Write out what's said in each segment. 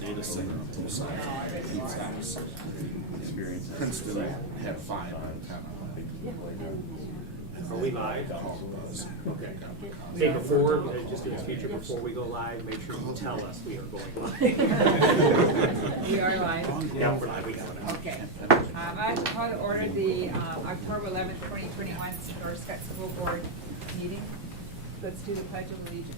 data center on both sides of the East House. Princeton had 5 by the time I Are we live? was. Okay. Hey, before, just in the future, before we go live, make sure you tell us we are going live. We are live. Yeah, we're live, we got it. Okay. I call to order the October 11th, 2021 Scott School Board meeting. Let's do the Pledge of Allegiance.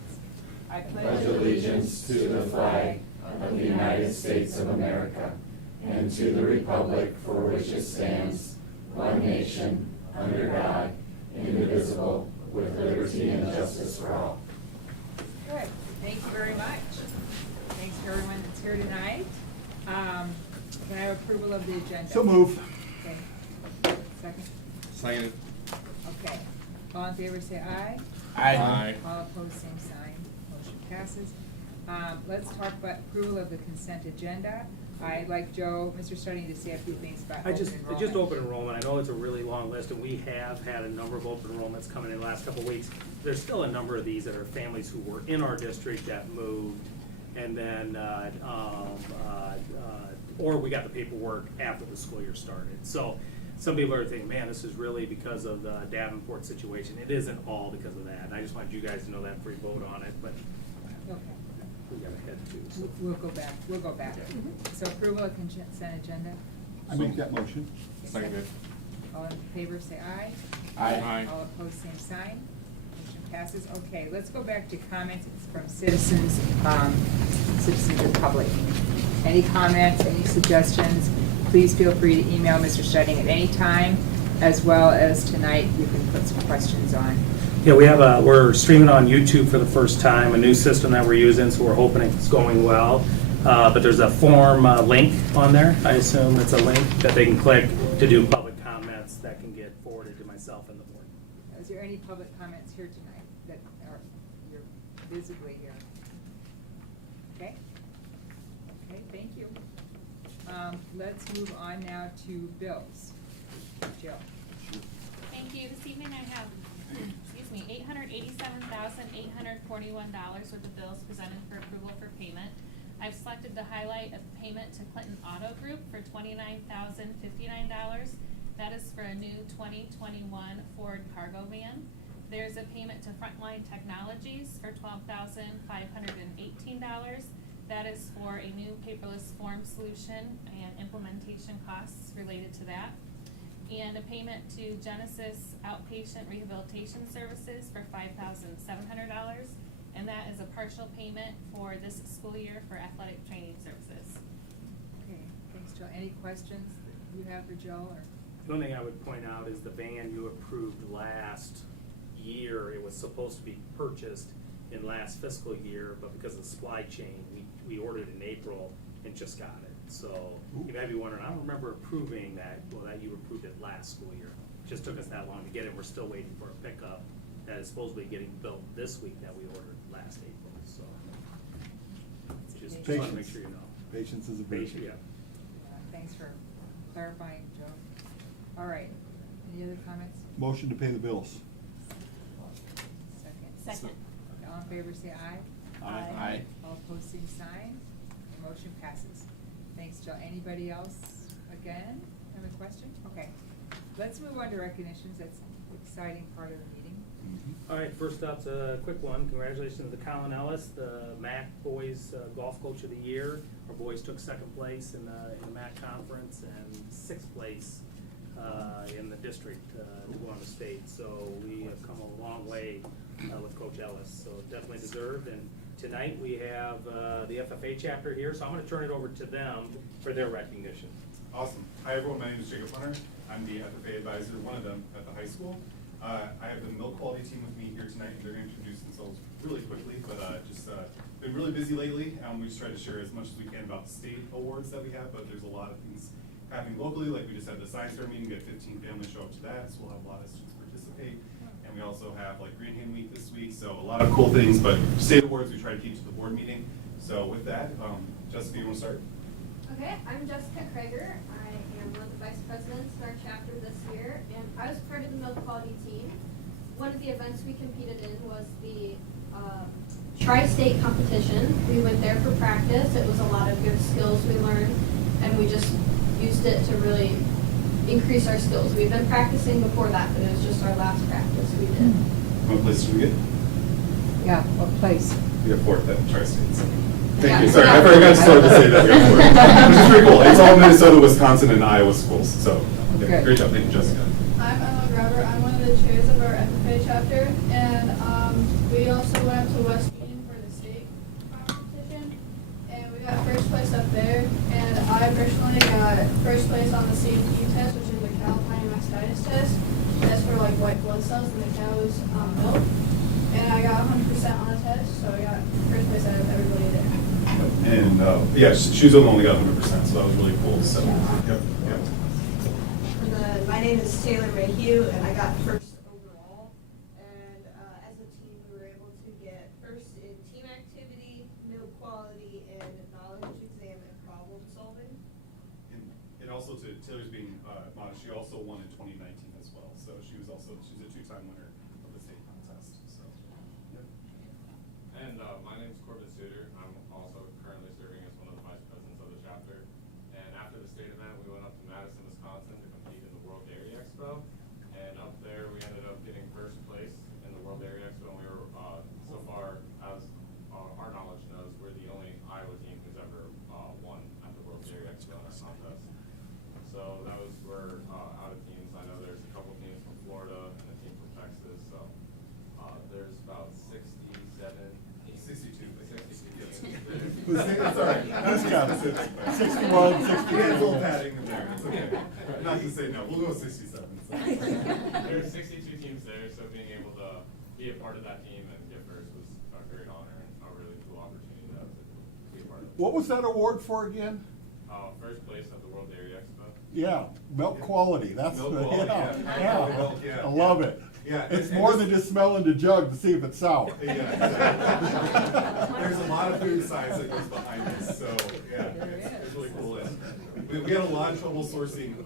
I pledge allegiance to the flag of the United States of America and to the republic for which it stands, one nation, under God, indivisible, with liberty and justice for all. Good. Thank you very much. Thanks to everyone that's here tonight. Can I have approval of the agenda? So move. Okay. Second? Second. Okay. All in favor say aye. Aye. All opposed, same sign. Motion passes. Let's talk about approval of the consent agenda. I'd like Joe, Mr. Starting, to say a few things about open enrollment. Just open enrollment. I know it's a really long list, and we have had a number of open enrollments coming in the last couple of weeks. There's still a number of these that are families who were in our district that moved, and then, or we got the paperwork after the school year started. So some people are thinking, man, this is really because of the Davenport situation. It isn't all because of that. And I just wanted you guys to know that before you vote on it, but Okay. we got ahead too. So. We'll go back. We'll go back. So approval of consent agenda. I make that motion. Second. All in favor say aye. Aye. All opposed, same sign. Motion passes. Okay, let's go back to comments from citizens, citizens and public. Any comments, any suggestions, please feel free to email Mr. Stedding at any time, as well as tonight, you can put some questions on. Yeah, we're streaming on YouTube for the first time, a new system that we're using, so we're hoping it's going well. But there's a form link on there. I assume it's a link that they can click to do public comments that can get forwarded to myself and the board. Is there any public comments here tonight that are, you're visibly here? Okay? Okay, thank you. Let's move on now to bills. Jill. Thank you. This evening I have, $887,841 worth of bills presented for approval for payment. I've selected to highlight a payment to Clinton Auto Group for $29,059. That is for a new 2021 Ford Cargo van. There's a payment to Frontline Technologies for $12,518. That is for a new paperless form solution and implementation costs related to that. And a payment to Genesis Outpatient Rehabilitation Services for $5,700. And that is a partial payment for this school year for athletic training services. Okay, thanks, Jill. Any questions that you have for Jill? Or? The only thing I would point out is the van you approved last year. It was supposed to be purchased in last fiscal year, but because of the supply chain, we ordered in April and just got it. So you might be wondering, I don't remember approving that. Well, that you approved it last school year. It just took us that long to get it. We're still waiting for a pickup that is supposedly getting built this week that we ordered last April. So just want to make sure you know. Patience is a virtue. Yeah. Thanks for clarifying, Joe. All right. Any other comments? Motion to pay the bills. Second. All in favor say aye. Aye. All opposed, same sign. The motion passes. Thanks, Jill. Anybody else again have a question? Okay. Let's move on to recognitions. That's the exciting part of the meeting. All right, first up's a quick one. Congratulations to Colin Ellis, the MAC Boys Golf Coach of the Year. Our boys took second place in the MAC conference and sixth place in the district to go on the state. So we have come a long way with Coach Ellis, so definitely deserved. And tonight we have the FFA chapter here, so I'm going to turn it over to them for their recognition. Awesome. Hi everyone, my name is Jacob Hunter. I'm the FFA advisor, one of them at the high school. I have the milk quality team with me here tonight, and they're going to introduce themselves really quickly, but just been really busy lately. We just try to share as much as we can about the state awards that we have, but there's a lot of things happening locally. Like we just had the science fair meeting, we had 15 families show up to that, so we'll have a lot of students participate. And we also have like Green Hand Week this week, so a lot of cool things, but state awards we try to keep to the board meeting. So with that, Jessica, you want to start? Okay, I'm Jessica Krager. I am one of the vice presidents in our chapter this year, and I was part of the milk quality team. One of the events we competed in was the tri-state competition. We went there for practice. It was a lot of good skills we learned, and we just used it to really increase our skills. We've been practicing before that, but it was just our last practice we did. What place did we get? Yeah, what place? We got fourth at Tri-States. Yeah. Thank you. Sorry, I forgot to start to say that. We got fourth. Which is pretty cool. It's all Minnesota, Wisconsin, and Iowa schools. So yeah, Okay. great job. Thank you, Jessica. I'm Emma Grubber. I'm one of the chairs of our FFA chapter, and we also went to West Union for the state competition, and we got first place up there. And I personally got first place on the CAP test, which is the cow mastitis test. That's for like white blood cells in the cow's milk. And I got 100% on the test, so I got first place out of everybody there. And yeah, she was the one that only got 100%, so that was really cool. So yep. And then my name is Taylor Mayhew, and I got first overall. And as a team, we were able to get first in team activity, milk quality, and knowledge exam and problem solving. And also to Taylor's being modest, she also won in 2019 as well. So she's a two-time winner of the state contest. So yep. And my name is Corbin Suter. I'm also currently serving as one of the vice presidents of the chapter. And after the state event, we went up to Madison, Wisconsin to compete in the World Dairy Expo. And up there, we ended up getting first place in the World Dairy Expo. And we were, so far, as our knowledge knows, we're the only Iowa team who's ever won at the World Dairy Expo in our contest. So that was, we're out of teams. I know there's a couple teams from Florida and a team from Texas. So there's about 62 That's all right. That's got it. 61, 60. We had a little padding in there. It's okay. Not to say no. We'll go 67. So. There's 62 teams there, so being able to be a part of that team and get first was a great honor and a really cool opportunity to be a part of it. What was that award for again? First place at the World Dairy Expo. Yeah, milk quality. That's Milk the, quality, yeah. Milk, yeah. I love it. Yeah, It's and more this- than just smelling the jug to see if it's sour. Yeah, exactly. There's a lot of food science that goes behind this, so yeah, it's really cool. And we had a lot of trouble sourcing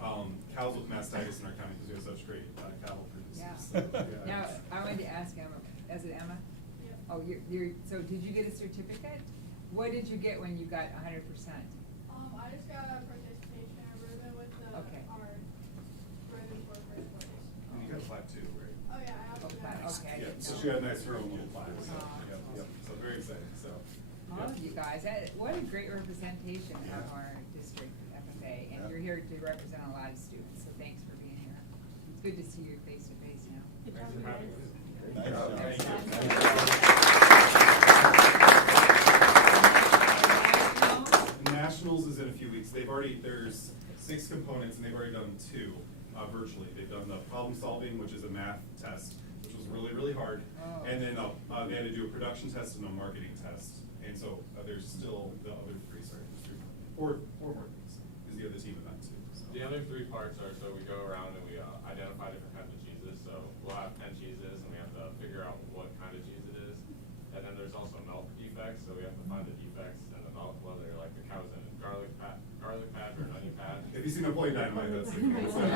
cows with mastitis in our county because we have such great cattle producers. Yeah. So, yeah. Now, I wanted to ask Emma, is it Emma? Yeah. Oh, so did you get a certificate? What did you get when you got 100%? I just got a participation ribbon with Okay. our ribbon for first place. And you got a plaque too, right? Oh yeah, I also got it. Okay. Yeah, so she had a nice room little plaque, so, yep. So very exciting, so. All of you guys, what a great representation of our district FFA, and you're here to represent a lot of students, so thanks for being here. It's good to see you face to face now. Thanks for having us. Nice job. Nationals is in a few weeks. There's 6 components and they've already done 2 virtually. They've done the problem solving, which is a math test, which was really, really hard. Oh. And then they had to do a production test and a marketing test. And so there's still the other 3, sorry, there's 4 more things is the other team event too. So. The other 3 parts are, so we go around and we identify different kinds of cheeses. So we'll have 10 cheeses and we have to figure out what kind of cheese it is. And then there's also milk defects, so we have to find the defects in the milk, whether like the cow's in a garlic patch or an onion patch. If you see Napoleon Dynamite, that's the case. Stuff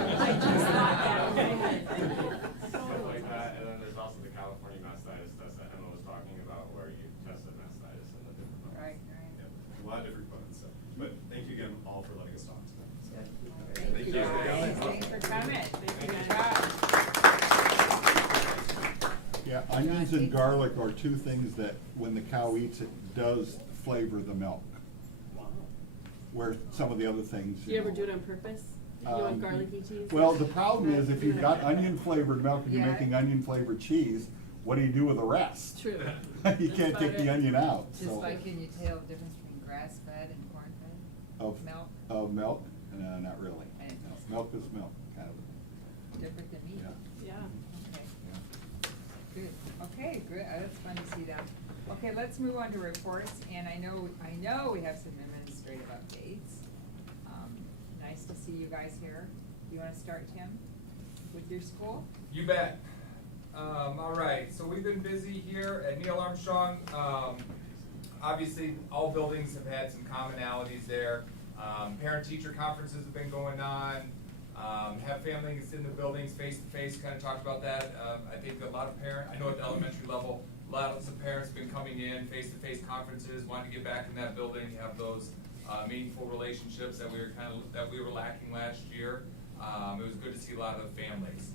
like that. And then there's also the California mastitis test that Emma was talking about, where you test the mastitis in the different milks. Right. Yeah, a lot of different components. So. But thank you again all for letting us talk tonight. So. Thank you guys, thanks for coming. Good job. Yeah, onions and garlic are 2 things that, when the cow eats it, does flavor the milk. Where some of the other things. Do you ever do it on purpose? You want garlicky cheese? Well, the problem is if you've got onion flavored milk and you're Yeah. making onion flavored cheese, what do you do with the rest? True. You can't take the onion out, Just so. like, can you tell the difference between grass-fed and corn-fed? Of Milk? Of milk? No, not really. I didn't know. No, milk is milk, kind of. Different than meat? Yeah. Yeah. Okay, Yeah. good. Okay, good. That's fun to see them. Okay, let's move on to reports, and I know we have some administrative updates. Nice to see you guys here. You wanna start, Tim, with your school? You bet. All right, so we've been busy here at Neil Armstrong. Obviously, all buildings have had some commonalities there. Parent-teacher conferences have been going on. Have families in the buildings face-to-face, kind of talked about that. I think a lot of I know at the elementary level, some parents in face-to-face conferences, wanted to get back in that building, have those meaningful relationships that we were lacking last year. It was good to see a lot of families.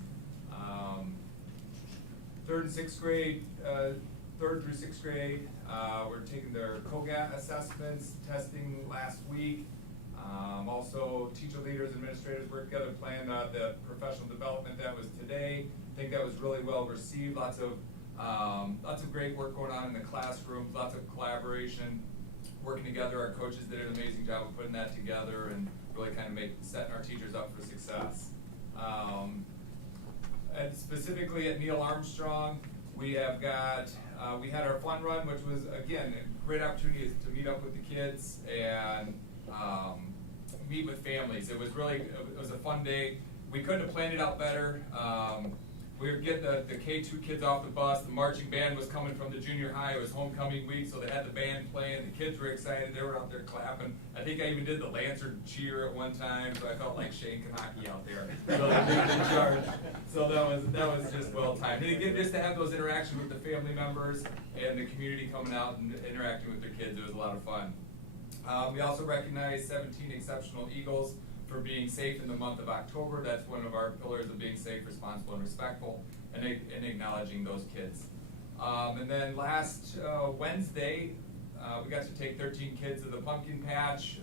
Third through sixth grade, we're taking their COGAT assessments, testing last week. Also, teacher leaders, administrators worked together, planned the professional development that was today. I think that was really well received. Lots of great work going on in the classrooms, lots of collaboration, working together. Our coaches did an amazing job of putting that together and really kind of setting our teachers up for success. And specifically at Neil Armstrong, we have got, we had our fun run, which was, again, a great opportunity to meet up with the kids and meet with families. It was a fun day. We couldn't have planned it out better. We were getting the K2 kids off the bus. The marching band was coming from the junior high. It was homecoming week, so they had the band playing. The kids were excited. They were out there clapping. I think I even did the Lancer cheer at one time, so I felt like Shane Kanaki out there. So they were in charge. So that was just well timed. And again, just to have those interactions with the family members and the community coming out and interacting with their kids, it was a lot of fun. We also recognized 17 exceptional Eagles for being safe in the month of October. That's one of our pillars of being safe, responsible, and respectful, and acknowledging those kids. And then last Wednesday, we got to take 13 kids to the pumpkin patch,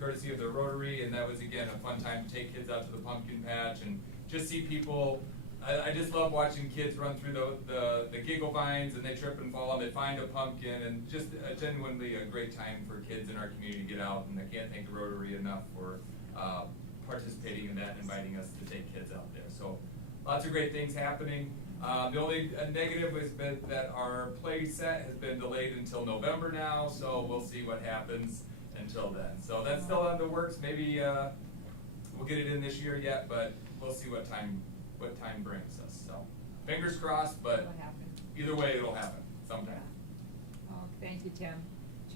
courtesy of the Rotary, and that was, again, a fun time to take kids out to the pumpkin patch and just see people. I just love watching kids run through the giggle vines, and they trip and fall, and they find a pumpkin, and just genuinely a great time for kids in our community to get out, and I can't thank the Rotary enough for participating in that and inviting us to take kids out there. So lots of great things happening. The only negative has been that our play set has been delayed until November now, so we'll see what happens until then. So that's still in the works. Maybe we'll get it in this year yet, but we'll see what time brings us. So fingers crossed, but either way it'll happen sometime. Oh, thank you, Tim.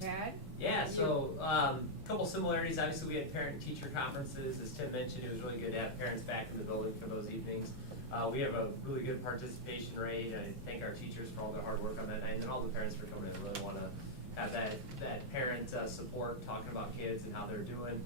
Chad? Yeah, so a couple similarities. Obviously we had parent-teacher conferences. As Tim mentioned, it was really good to have parents back in the building for those evenings. We have a really good participation rate. I thank our teachers for all their hard work on that night, and then all the parents for coming in. I really want to have that parent support, talking about kids and how they're doing.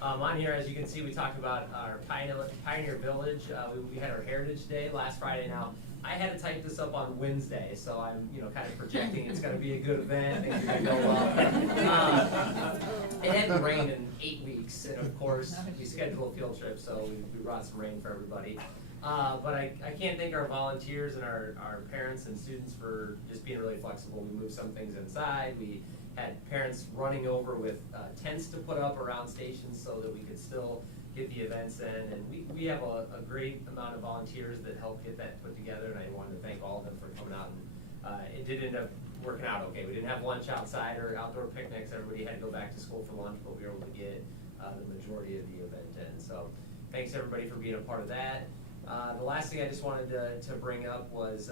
On here, as you can see, we talked about our Pioneer Village. We had our Heritage Day last Friday. Now, I had to type this up on Wednesday, so I'm kind of projecting it's going to be a good event. Things are going to go well. It hadn't rained in 8 weeks, and of course, we scheduled a field trip, so we brought some rain for everybody. But I can't thank our volunteers and our parents and students for just being really flexible. We moved some things inside. We had parents running over with tents to put up around stations so that we could still get the events in. And we have a great amount of volunteers that help get that put together, and I wanted to thank all of them for coming out. And it did end up working out okay. We didn't have lunch outside or outdoor picnics. Everybody had to go back to school for lunch, but we were able to get the majority of the event in. So thanks everybody for being a part of that. The last thing I just wanted to bring up was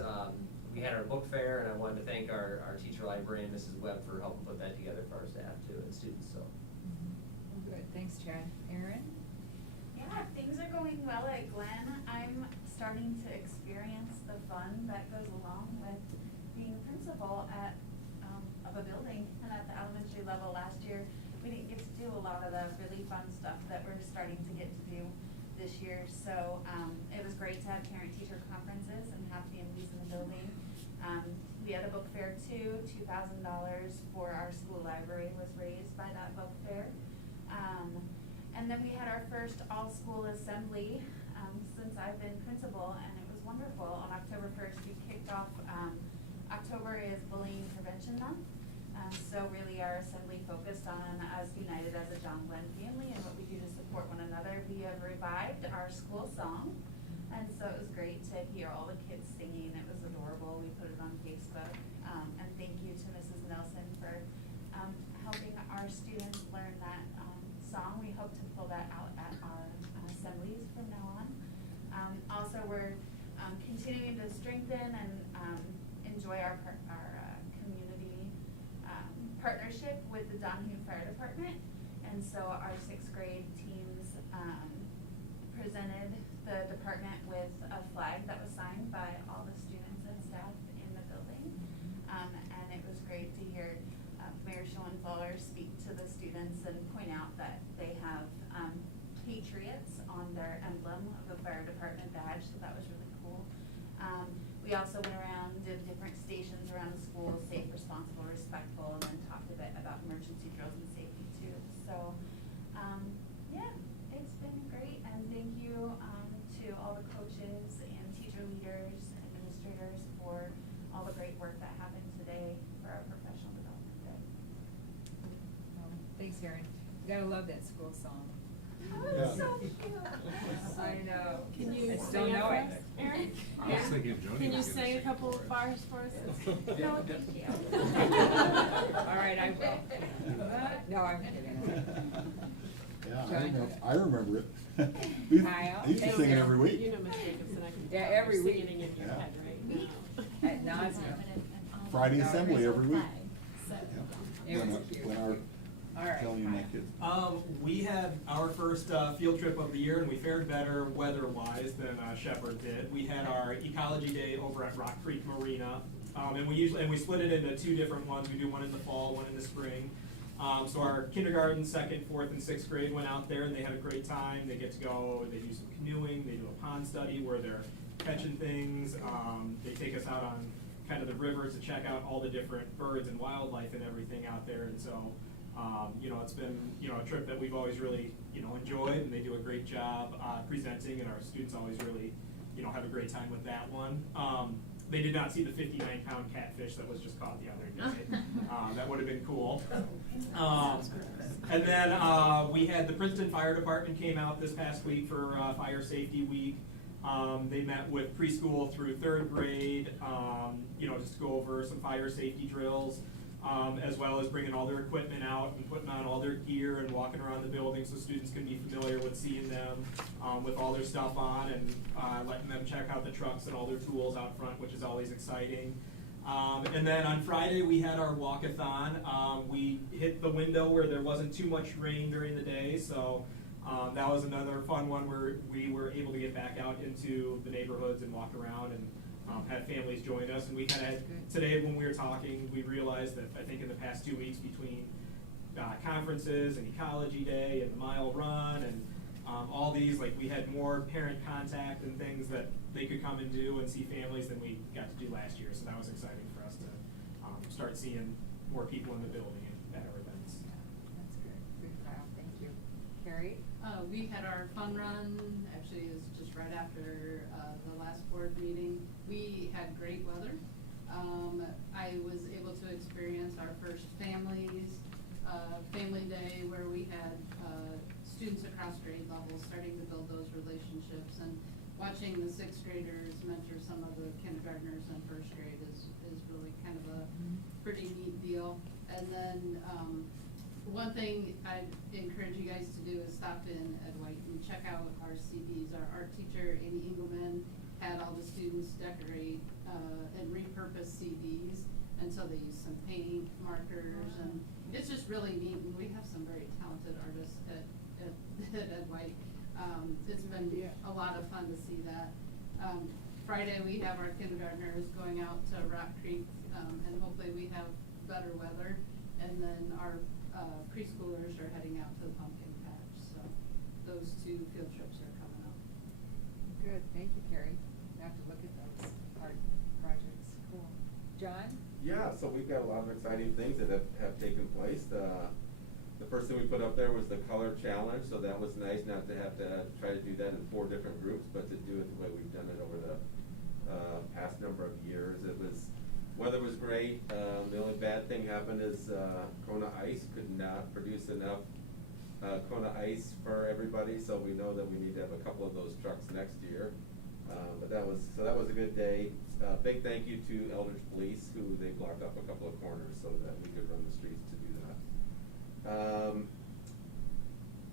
we had our book fair, and I wanted to thank our teacher librarian, Mrs. Webb, for helping put that together for our staff too and students. So. Good, thanks, Chad. Erin? Yeah, things are going well at Glenn. I'm starting to experience the fun that goes along with being principal of a building. And at the elementary level last year, we didn't get to do a lot of the really fun stuff that we're starting to get to do this year. So it was great to have parent-teacher conferences and have families in the building. We had a book fair too. $2,000 for our school library was raised by that book fair. And then we had our first all-school assembly since I've been principal, and it was wonderful. On October 1st, we kicked off, October is Bullying Prevention Month. So really our assembly focused on us united as a John Glenn family and what we do to support one another. We have revived our school song, and so it was great to hear all the kids singing. It was adorable. We put it on Facebook. And thank you to Mrs. Nelson for helping our students learn that song. We hope to pull that out at our assemblies from now on. Also, we're continuing to strengthen and enjoy our community partnership with the Donahue Fire Department. And so our 6th grade teams presented the department with a flag that was signed by all the students and staff in the building. And it was also went around, did different stations around the school, safe, responsible, respectful, and then talked a bit about emergency drills and safety too. So, yeah, it's been great, and thank you to all the coaches and teacher leaders, administrators for all the great work that happened today for our professional development day. Thanks, Erin. You gotta love that school song. Oh, it's so cute. I know. Can you I still sing it know for it. us, Erin? I was thinking of Joni Can you was gonna sing a sing couple it for us. bars for us? No, thank you. All right, I will. No, I'm kidding. Yeah, I remember it. Kyle? I used to sing it every week. You know, Ms. Jacobson, I can Yeah, tell every you're week. singing it in your Yeah. head right now. At nauseam. Friday assembly every week. It was When cute. our All right, Italian Kyle. kids. We had our first field trip of the year, and we fared better weather-wise than Shepherd did. We had our Ecology Day over at Rock Creek Marina, and we split it into two different ones. We do one in the fall, one in the spring. So our kindergarten, second, fourth, and sixth grade went out there, and they had a great time. They get to go, they do some canoeing, they do a pond study where they're catching things. They take us out on kind of the rivers to check out all the different birds and wildlife and everything out there. And so, it's been, a trip that we've always really, enjoyed, and they do a great job presenting, and our students always really, have a great time with that one. They did not see the 59-pound catfish that was just caught the other day. That would have been cool. And then we had the Princeton Fire Department came out this past week for Fire Safety Week. They met with preschool through third grade, just to go over some fire safety drills, as well as bringing all their equipment out and putting on all their gear and walking around the building so students can be familiar with seeing them with all their stuff on, and letting them check out the trucks and all their tools out front, which is always exciting. And then on Friday, we had our walkathon. We hit the window where there wasn't too much rain during the day, so that was another fun one where we were able to get back out into the neighborhoods and walk around and have families join us. And we had today when we were talking, we realized that I think in the past 2 weeks between conferences and Ecology Day and the mile run and all these, like, we had more parent contact and things that they could come and do and see families than we got to do last year. So that was exciting for us to start seeing more people in the building at our events. That's good. Good, Kyle. Thank you. Carrie? We had our fun run, actually it was just right after the last board meeting. We had great weather. I was able to experience our first family day where we had students across grade levels starting to build those relationships, and watching the sixth graders mentor some of the kindergartners and first grade is really kind of a pretty neat deal. And then one thing I'd encourage you guys to do is stop in at White and check out our CDs. Our art teacher, Amy Engelman, had all the students decorate and repurpose CDs, and so they use some paint, markers, and it's just really neat. And we have some very talented artists at White. It's been a lot of fun to see that. Friday we have our kindergartners going out to Rock Creek, and hopefully we have better weather. And then our preschoolers are heading out to the pumpkin patch. So those two field trips are coming up. Good. Thank you, Carrie. I have to look at those art projects. Cool. John? Yeah, so we've got a lot of exciting things that have taken place. The first thing we put up there was the color challenge, so that was nice not to have to try to do that in 4 different groups, but to do it the way we've done it over the past number of years. Weather was great. The only bad thing happened is Kona Ice could not produce enough Kona Ice for everybody, so we know that we need to have a couple of those trucks next year. But that was a good day. Big thank you to Eldridge Police, who they blocked up a couple of corners so that we could run the streets to do that.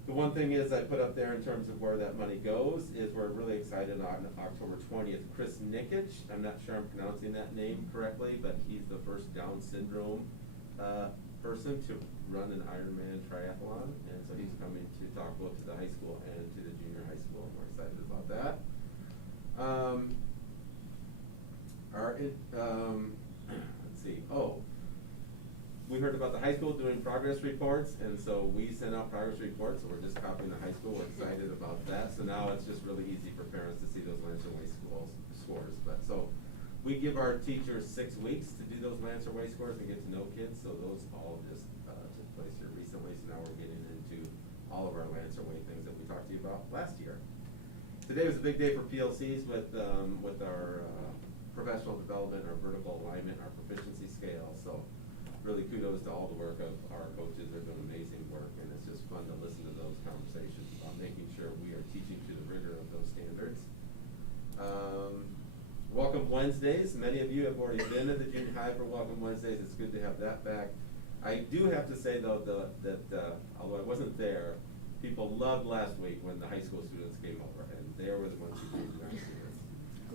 The one thing is I put up there in terms of where that money goes is we're really excited on October 20th. Chris Nikic, I'm not sure I'm pronouncing that name correctly, but he's the first Down syndrome person to run an Ironman triathlon, and so he's coming to talk both to the high school and to the junior high school, and we're excited about that. Let's see. We heard about the high school doing progress reports, and so we sent out progress reports, so we're just copying the high school. We're excited about that. So now it's just really easy for parents to see those Lantern Way scores. But so We give our teachers 6 weeks to do those Lancer Way scores and get to know kids, so those all just took place here recently, so now we're getting into all of our Lancer Way things that we talked to you about last year. Today was a big day for PLCs with our professional development, our vertical alignment, our proficiency scale, so really kudos to all the work of our coaches. They're doing amazing work, and it's just fun to listen to those conversations about making sure we are teaching to the rigor of those standards. Welcome Wednesdays. Many of you have already been to the junior high for Welcome Wednesdays. It's good to have that back. I do have to say though that although I wasn't there, people loved last week when the high school students came over, and there was a bunch of junior high students.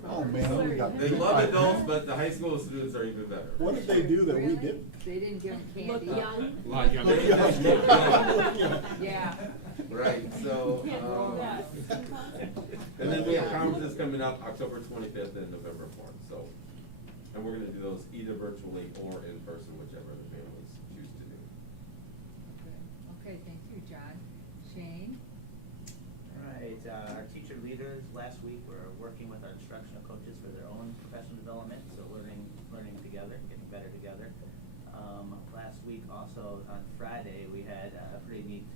Oh man, we got. They love adults, but the high school students are even better. What did they do that we didn't? They didn't give them candy. Look young. A lot younger. Look young. Yeah. Right, so, and then we have conferences coming up October 25th and November 4th, so, and we're gonna do those either virtually or in person, whichever the families choose to do. Okay, thank you, John. Shane? Right, our teacher leaders last week were working with our instructional coaches for their own professional development, so learning together, getting better together. Last week also on Friday, we had a pretty neat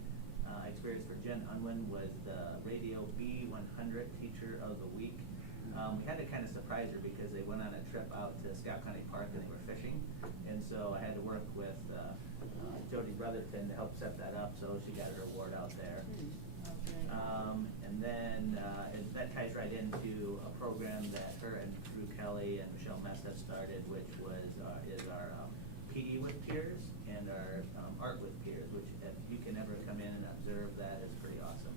experience for Jen Unwin, was the Radio B100 Teacher of the Week. We had to kind of surprise her because they went on a trip out to Scott County Park and they were fishing, and so I had to work with Jody Brotherton to help set that up, so she got her award out there. And then that ties right into a program that her and Drew Kelly and Michelle Mess have started, which is our PE with peers and our art with peers, which if you can ever come in and observe that is pretty awesome.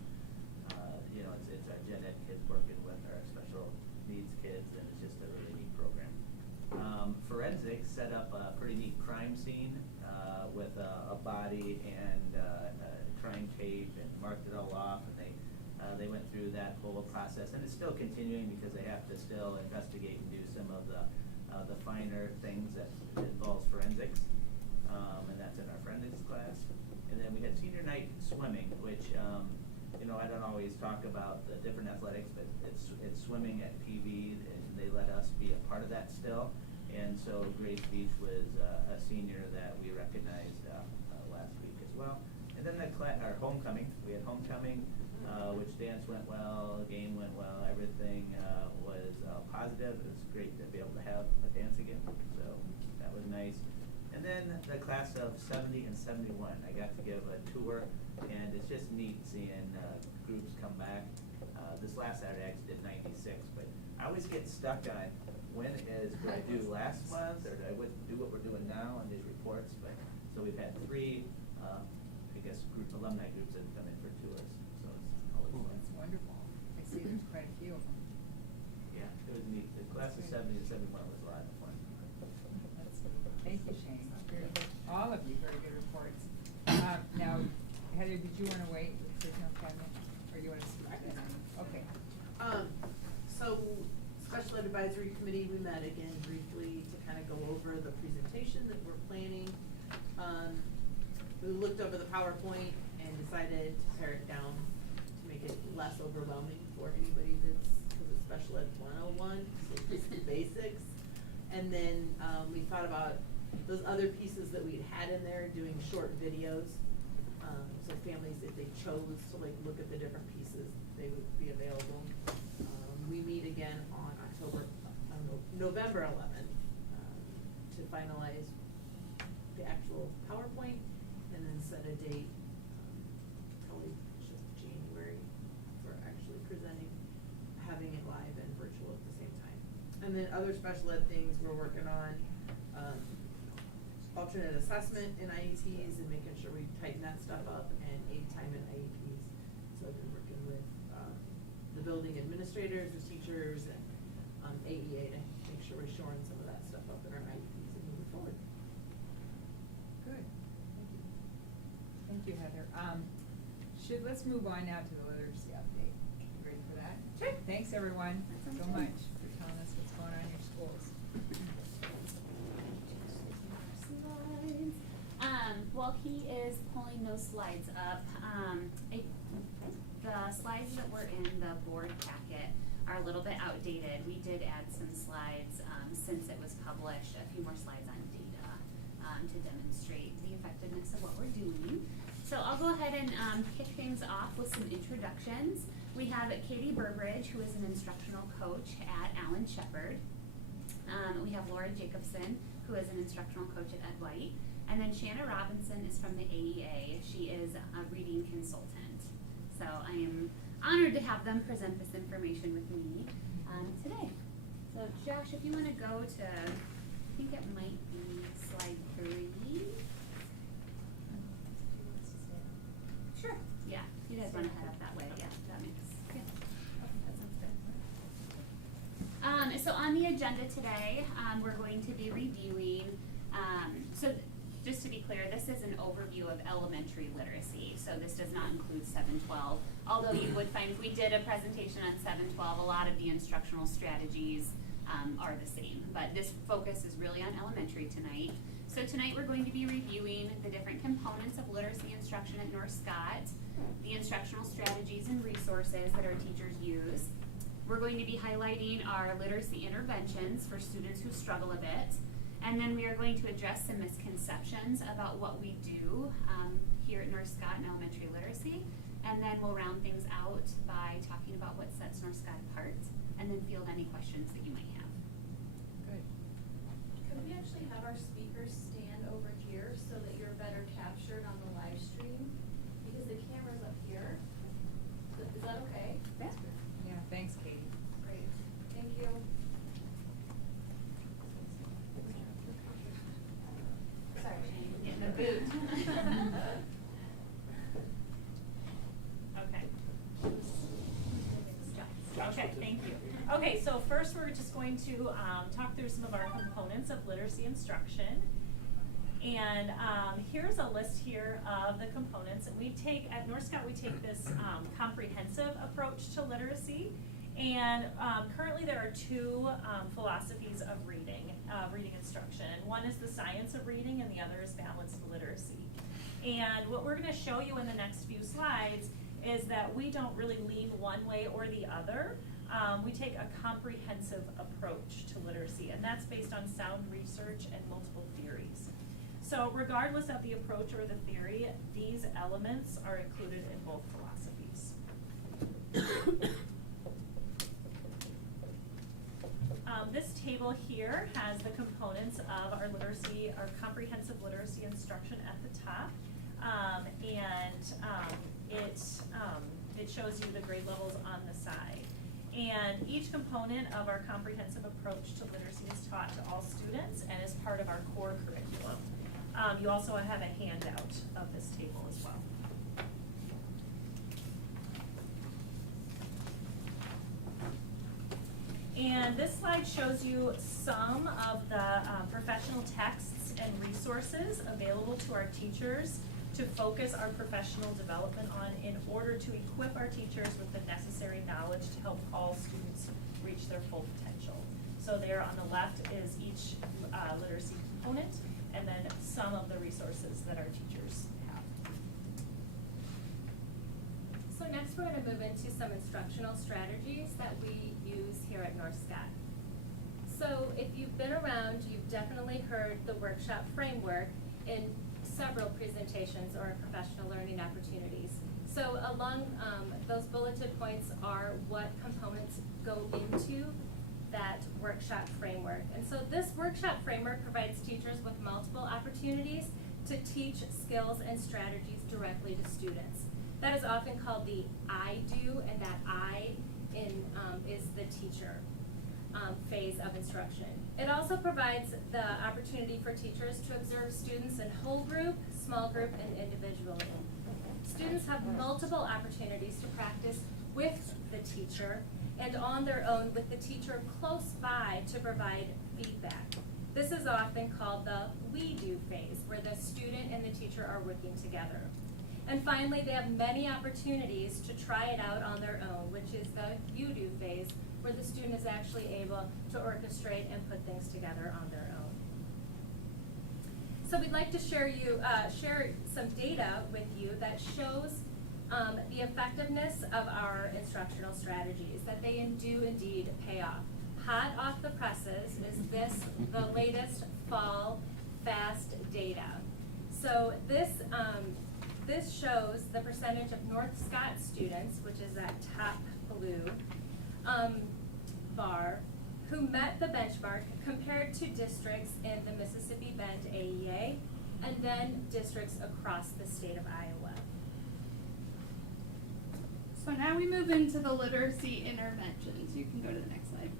You know, it's our gen ed kids working with our special needs kids, and it's just a really neat program. Forensics set up a pretty neat crime scene with a body and crime tape, and marked it all off, and they went through that whole process, and it's still continuing because they have to still investigate and do some of the finer things that involves forensics, and that's in our forensics class. And then we had senior night swimming, which you know, I don't always talk about the different athletics, but it's swimming at PV, and they let us be a part of that still. And so Grace Beach was a senior that we recognized last week as well. And then our homecoming, we had homecoming, which dance went well, game went well, everything was positive. It was great to be able to have a dance again, so that was nice. And then the class of 70 and 71, I got to give a tour, and it's just neat seeing groups come back. This last Saturday I actually did 96, but I always get stuck on when do I do last month, or do I do what we're doing now on these reports? But so we've had 3, I guess, alumni groups that have come in for tours, so it's always fun. That's wonderful. I see there's quite a few of them. Yeah, it was neat. The class of 70 and 71 was a lot of fun. Thank you, Shane. Very good. All of you, very good reports. Now, Heather, did you want to wait with personal comment, or do you want to speak to that? Okay. So, Special Ed Advisory Committee, we met again briefly to kind of go over the presentation that we're planning. We looked over the PowerPoint and decided to pare it down to make it less overwhelming for anybody because it's Special Ed 101, so just the basics. And then we thought about those other pieces that we'd had in there, doing short videos. So families, if they chose to look at the different pieces, they would be available. We meet again on November 11th to finalize the actual PowerPoint, and then set a date, probably just January, for actually presenting, having it live and virtual at the same time. And then other special ed things we're working on, alternate assessment in IEPs and making sure we tighten that stuff up, and aid time in IEPs. So I've been working with the building administrators, the teachers, and AEA to make sure we're shoring some of that stuff up in our IEPs and moving forward. Good. Thank you. Thank you, Heather. Let's move on now to the literacy update. You ready for that? Sure. Thanks, everyone, so much for telling us what's going on in your schools. While he is pulling those slides up, the slides that were in the board packet are a little bit outdated. We did add some slides since it was published, a few more slides on data to demonstrate the effectiveness of what we're doing. So I'll go ahead and kick things off with some introductions. We have Katie Burbridge, who is an instructional coach at Allen Shepherd. We have Laura Jacobson, who is an instructional coach at Ed White. And then Shanna Robinson is from the AEA. She is a reading consultant. So I am honored to have them present this information with me today. So Josh, if you want to go to, I think it might be slide 3. Sure. Yeah, you guys want to head up that way. Yeah, that makes, yeah, that sounds good. So on the agenda today, we're going to be reviewing, so just to be clear, this is an overview of elementary literacy, so this does not include 712. Although you would find if we did a presentation on 712, a lot of the instructional strategies are the same, but this focus is really on elementary tonight. So tonight we're going to be reviewing the different components of literacy instruction at North Scott, the instructional strategies and resources that our teachers use. We're going to be highlighting our literacy interventions for students who struggle a bit. And then we are going to address some misconceptions about what we do here at North Scott in elementary literacy. And then we'll round things out by talking about what sets North Scott apart, and then field any questions that you might have. Good. Could we actually have our speakers stand over here so that you're better captured on the live stream? Because the camera's up here. Is that okay? Yeah. Yeah, thanks, Katie. Great. Thank you. Sorry, Shane. Getting the boot. Okay, thank you. Okay, so first we're just going to talk through some of our components of literacy instruction. And here's a list here of the components. And we take, at North Scott, we take this comprehensive approach to literacy. And currently there are 2 philosophies of reading instruction. And one is the science of reading and the other is balanced literacy. And what we're gonna show you in the next few slides is that we don't really lean one way or the other. We take a comprehensive approach to literacy, and that's based on sound research and multiple theories. So regardless of the approach or the theory, these elements are included in both philosophies. This table here has the components of our literacy, our comprehensive literacy instruction at the top. It shows you the grade levels on the side. And each component of our comprehensive approach to literacy is taught to all students and is part of our core curriculum. You also have a handout of this table as well. And this slide shows you some of the professional texts and resources available to our teachers to focus our professional development on in order to equip our teachers with the necessary knowledge to help all students reach their full potential. So there on the left is each literacy component, and then some of the resources that our teachers have. So next we're going to move into some instructional strategies that we use here at North Scott. So if you've been around, you've definitely heard the workshop framework in several presentations or professional learning opportunities. So along those bulleted points are what components go into that workshop framework. And so this workshop framework provides teachers with multiple opportunities to teach skills and strategies directly to students. That is often called the I do, and that I is the teacher phase of instruction. It also provides the opportunity for teachers to observe students in whole group, small group, and individually. Students have multiple opportunities to practice with the teacher and on their own with the teacher close by to provide feedback. This is often called the we do phase, where the student and the teacher are working together. And finally, they have many opportunities to try it out on their own, which is the you do phase, where the student is actually able to orchestrate and put things together on their own. So we'd like to share some data with you that shows The effectiveness of our instructional strategies, that they do indeed pay off. Hot off the presses is the latest fall FAST data. So this shows the percentage of North Scott students, which is that top blue bar, who met the benchmark compared to districts in the Mississippi Bend AEA and then districts across the state of Iowa. So now we move into the literacy interventions. You can go to the next slide.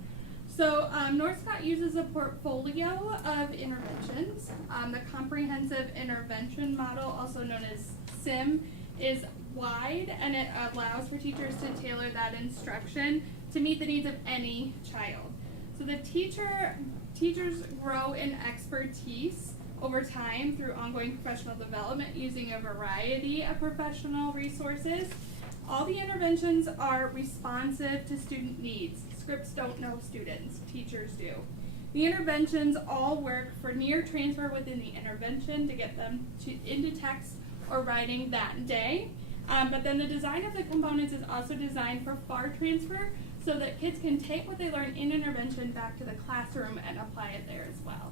So North Scott uses a portfolio of interventions. The comprehensive intervention model, also known as SIM, is wide and it allows for teachers to tailor that instruction to meet the needs of any child. So the teachers grow in expertise over time through ongoing professional development using a variety of professional resources. All the interventions are responsive to student needs. Scripts don't know students, teachers do. The interventions all work for near transfer within the intervention to get them into text or writing that day. But then the design of the components is also designed for far transfer so that kids can take what they learn in intervention back to the classroom and apply it there as well.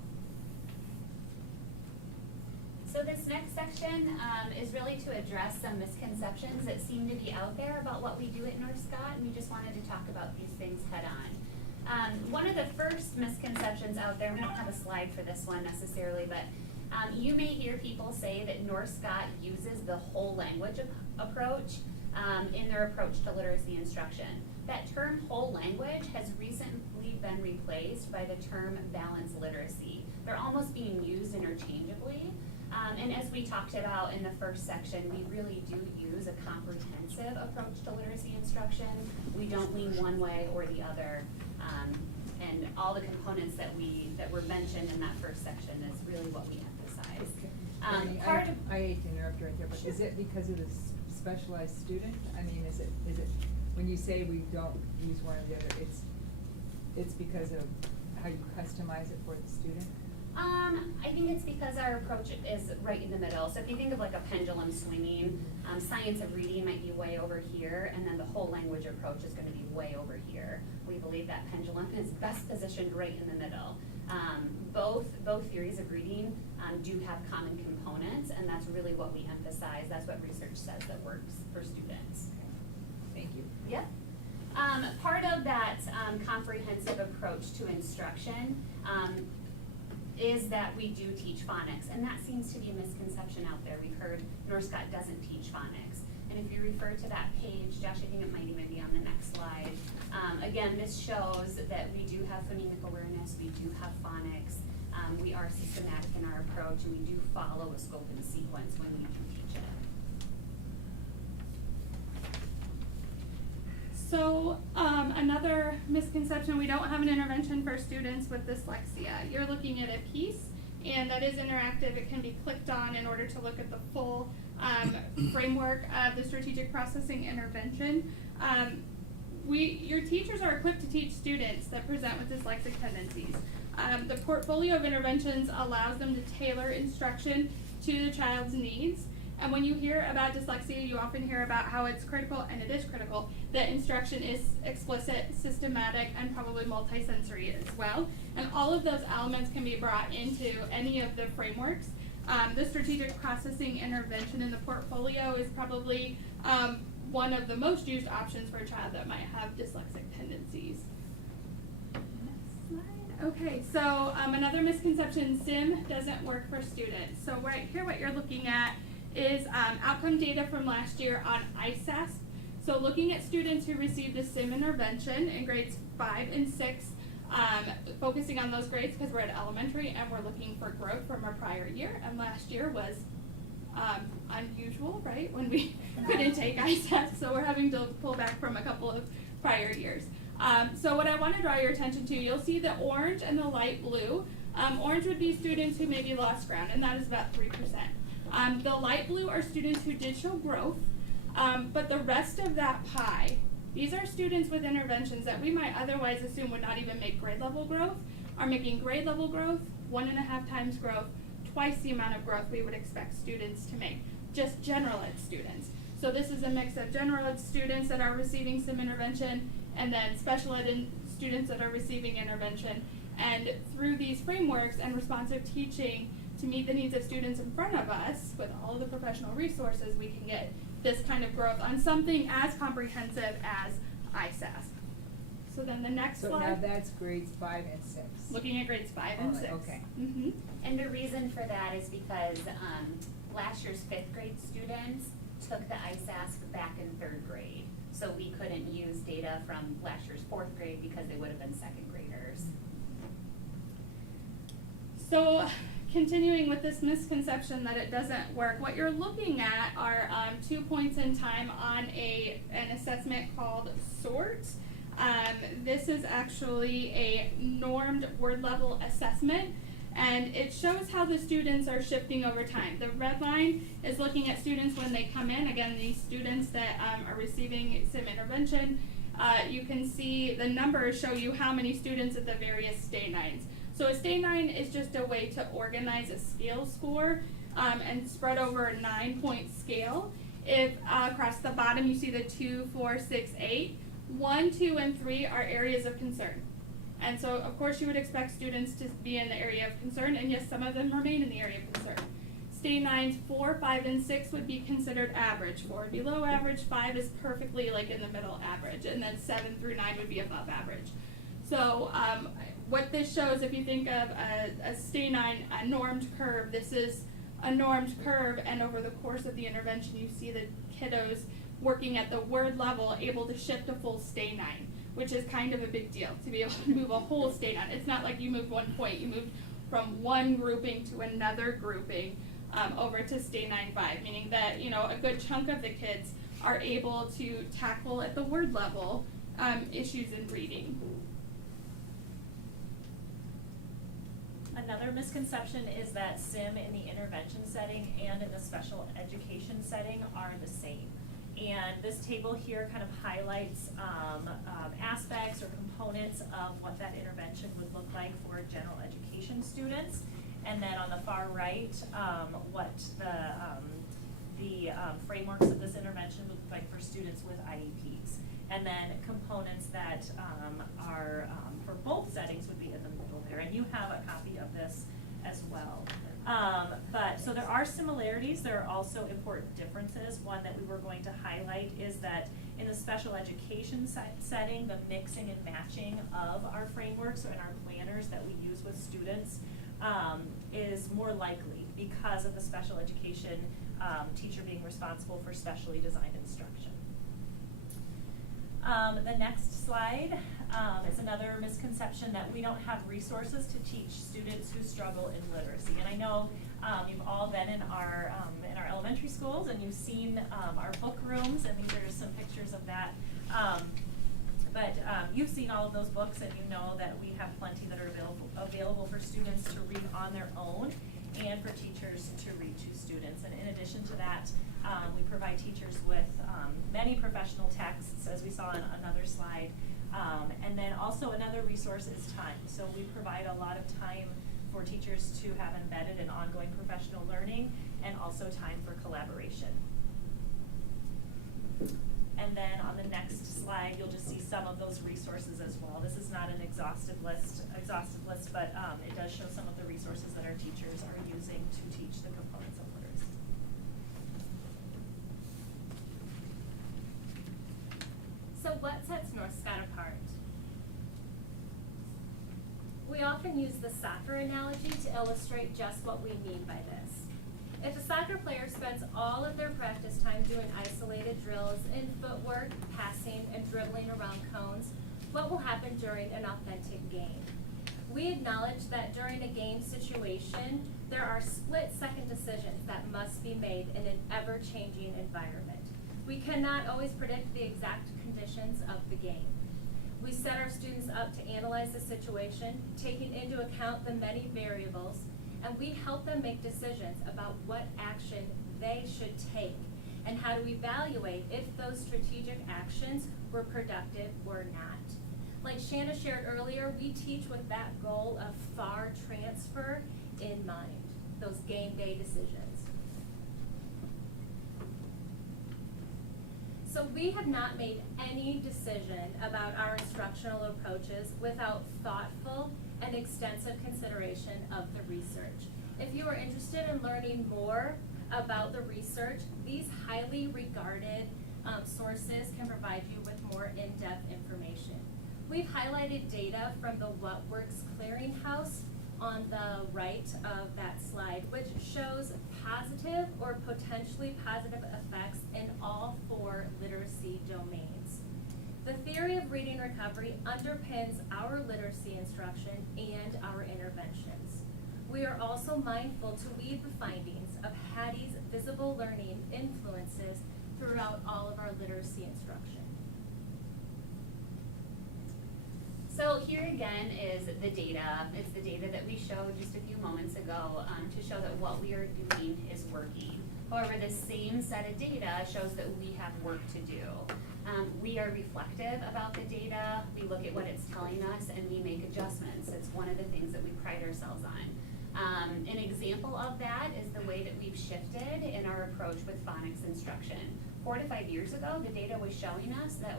So this next section is really to address some misconceptions that seem to be out there about what we do at North Scott, and we just wanted to talk about these things head on. One of the first misconceptions out there, we don't have a slide for this one necessarily, but you may hear people say that North Scott uses the whole language approach in their approach to literacy instruction. That term whole language has recently been replaced by the term balanced literacy. They're almost being used interchangeably. And as we talked about in the first section, we really do use a comprehensive approach to literacy instruction. We don't lean one way or the other. And all the components that were mentioned in that first section is really what we emphasize. I hate to interrupt right there, but is it because of the specialized student? I mean, is it when you say we don't use one or the other, it's because of how you customize it for the student? I think it's because our approach is right in the middle. So if you think of like a pendulum swinging, science of reading might be way over here, and then the whole language approach is going to be way over here. We believe that pendulum is best positioned right in the middle. Both theories of reading do have common components, and that's really what we emphasize. That's what research says that works for students. Thank you. Yep. Part of that comprehensive approach to instruction is that we do teach phonics, and that seems to be a misconception out there. We've heard North Scott doesn't teach phonics. And if you refer to that page, Josh, I think it might even be on the next slide. Again, this shows that we do have phonemic awareness, we do have phonics, we are systematic in our approach, and we do follow a scope and sequence when we do teach it. So another misconception, we don't have an intervention for students with dyslexia. You're looking at a piece, and that is interactive. It can be clicked on in order to look at the full framework of the strategic processing intervention. Your teachers are equipped to teach students that present with dyslexic tendencies. The portfolio of interventions allows them to tailor instruction to the child's needs. And when you hear about dyslexia, you often hear about how it's critical, and it is critical, that instruction is explicit, systematic, and probably multisensory as well. And all of those elements can be brought into any of the frameworks. The strategic processing intervention in the portfolio is probably one of the most used options for a child that might have dyslexic tendencies. Next slide. Okay, so another misconception, SIM doesn't work for students. So right here what you're looking at is outcome data from last year on ISASP. So looking at students who received a SIM intervention in grades 5 and 6, focusing on those grades because we're at elementary and we're looking for growth from our prior year. And last year was unusual, right, when we couldn't take ISASP, so we're having to pull back from a couple of prior years. So what I want to draw your attention to, you'll see the orange and the light blue. Orange would be students who maybe lost ground, and that is about 3%. The light blue are students who did show growth, but the rest of that pie, these are students with interventions that we might otherwise assume would not even make grade level growth, are making grade level growth, 1.5 times growth, twice the amount of growth we would expect students to make, just general ed students. So this is a mix of general ed students that are receiving some intervention and then special ed students that are receiving intervention. And through these frameworks and responsive teaching to meet the needs of students in front of us with all of the professional resources, we can get this kind of growth on something as comprehensive as ISASS. So then the next So slide. now that's grades 5 and 6. Looking at grades 5 and 6. Okay. Mm-hmm. And the reason for that is because last year's 5th grade students took the ISASS back in 3rd grade. So we couldn't use data from last year's 4th grade because they would have been 2nd graders. So continuing with this misconception that it doesn't work, what you're looking at are 2 points in time on an assessment called SORT. This is actually a normed word level assessment, and it shows how the students are shifting over time. The red line is looking at students when they come in. Again, these students that are receiving some intervention. You can see the numbers show you how many students at the various stay nines. So a stay 9 is just a way to organize a scale score and spread over a 9-point scale. If across the bottom you see the 2, 4, 6, 8, 1, 2, and 3 are areas of concern. And so of course you would expect students to be in the area of concern, and yes, some of them remain in the area of concern. Stay 9s, 4, 5, and 6 would be considered average. 4 would be low average, 5 is perfectly like in the middle average, and then 7 through 9 would be above average. So what this shows, if you think of a stay 9, a normed curve, this is a normed curve, and over the course of the intervention you see the kiddos working at the word level able to shift a full stay 9, which is kind of a big deal to be able to move a whole stay 9. It's not like you moved 1 point, you moved from one grouping to another grouping over to stay 9-5, meaning that a good chunk of the kids are able to tackle at the word level issues in reading. Another misconception is that SIM in the intervention setting and in the special education setting are the same. And this table here kind of highlights aspects or components of what that intervention would look like for general education students. And then on the far right, what the frameworks of this intervention would look like for students with IEPs. And then components that are for both settings would be in the middle there. And you have a copy of this as well. So there are similarities. There are also important differences. One that we were going to highlight is that in the special education setting, the mixing and matching of our frameworks and our planners that we use with students is more likely because of the special education teacher being responsible for specially designed instruction. The next slide is another misconception that we don't have resources to teach students who struggle in literacy. And I know you've all been in our elementary schools and you've seen our book rooms, and these are some pictures of that. But you've seen all of those books, and you know that we have plenty that are available for students to read on their own and for teachers to read to students. And in addition to that, we provide teachers with many professional texts, as we saw in another slide. And then also another resource is time. So we provide a lot of time for teachers to have embedded in ongoing professional learning, and also time for collaboration. And then on the next slide, you'll just see some of those resources as well. This is not an exhaustive list, but it does show some of the resources that our teachers are using to teach the components of literacy. So what sets North Scott apart? We often use the soccer analogy to illustrate just what we mean by this. If a soccer player spends all of their practice time doing isolated drills in footwork, passing, and dribbling around cones, what will happen during an authentic game? We acknowledge that during a game situation, there are split-second decisions that must be made in an ever-changing environment. We cannot always predict the exact conditions of the game. We set our students up to analyze the situation, taking into account the many variables, and we help them make decisions about what action they should take and how to evaluate if those strategic actions were productive or not. Like Shanna shared earlier, we teach with that goal of FAR transfer in mind, those game day decisions. So we have not made any decision about our instructional approaches without thoughtful and extensive consideration of the research. If you are interested in learning more about the research, these highly regarded sources can provide you with more in-depth information. We've highlighted data from the Whatworks Clearinghouse on the right of that slide, which shows positive or potentially positive effects in all 4 literacy domains. The theory of reading recovery underpins our literacy instruction and our interventions. We are also mindful to weave the findings of Hattie's visible learning influences throughout all of our literacy instruction. So here again is the data. It's the data that we showed just a few moments ago to show that what we are doing is working. However, the same set of data shows that we have work to do. We are reflective about the data. We look at what it's telling us and we make adjustments. It's one of the things that we pride ourselves on. An example of that is the way that we've shifted in our approach with phonics instruction. 4 to 5 years ago, the data was showing us that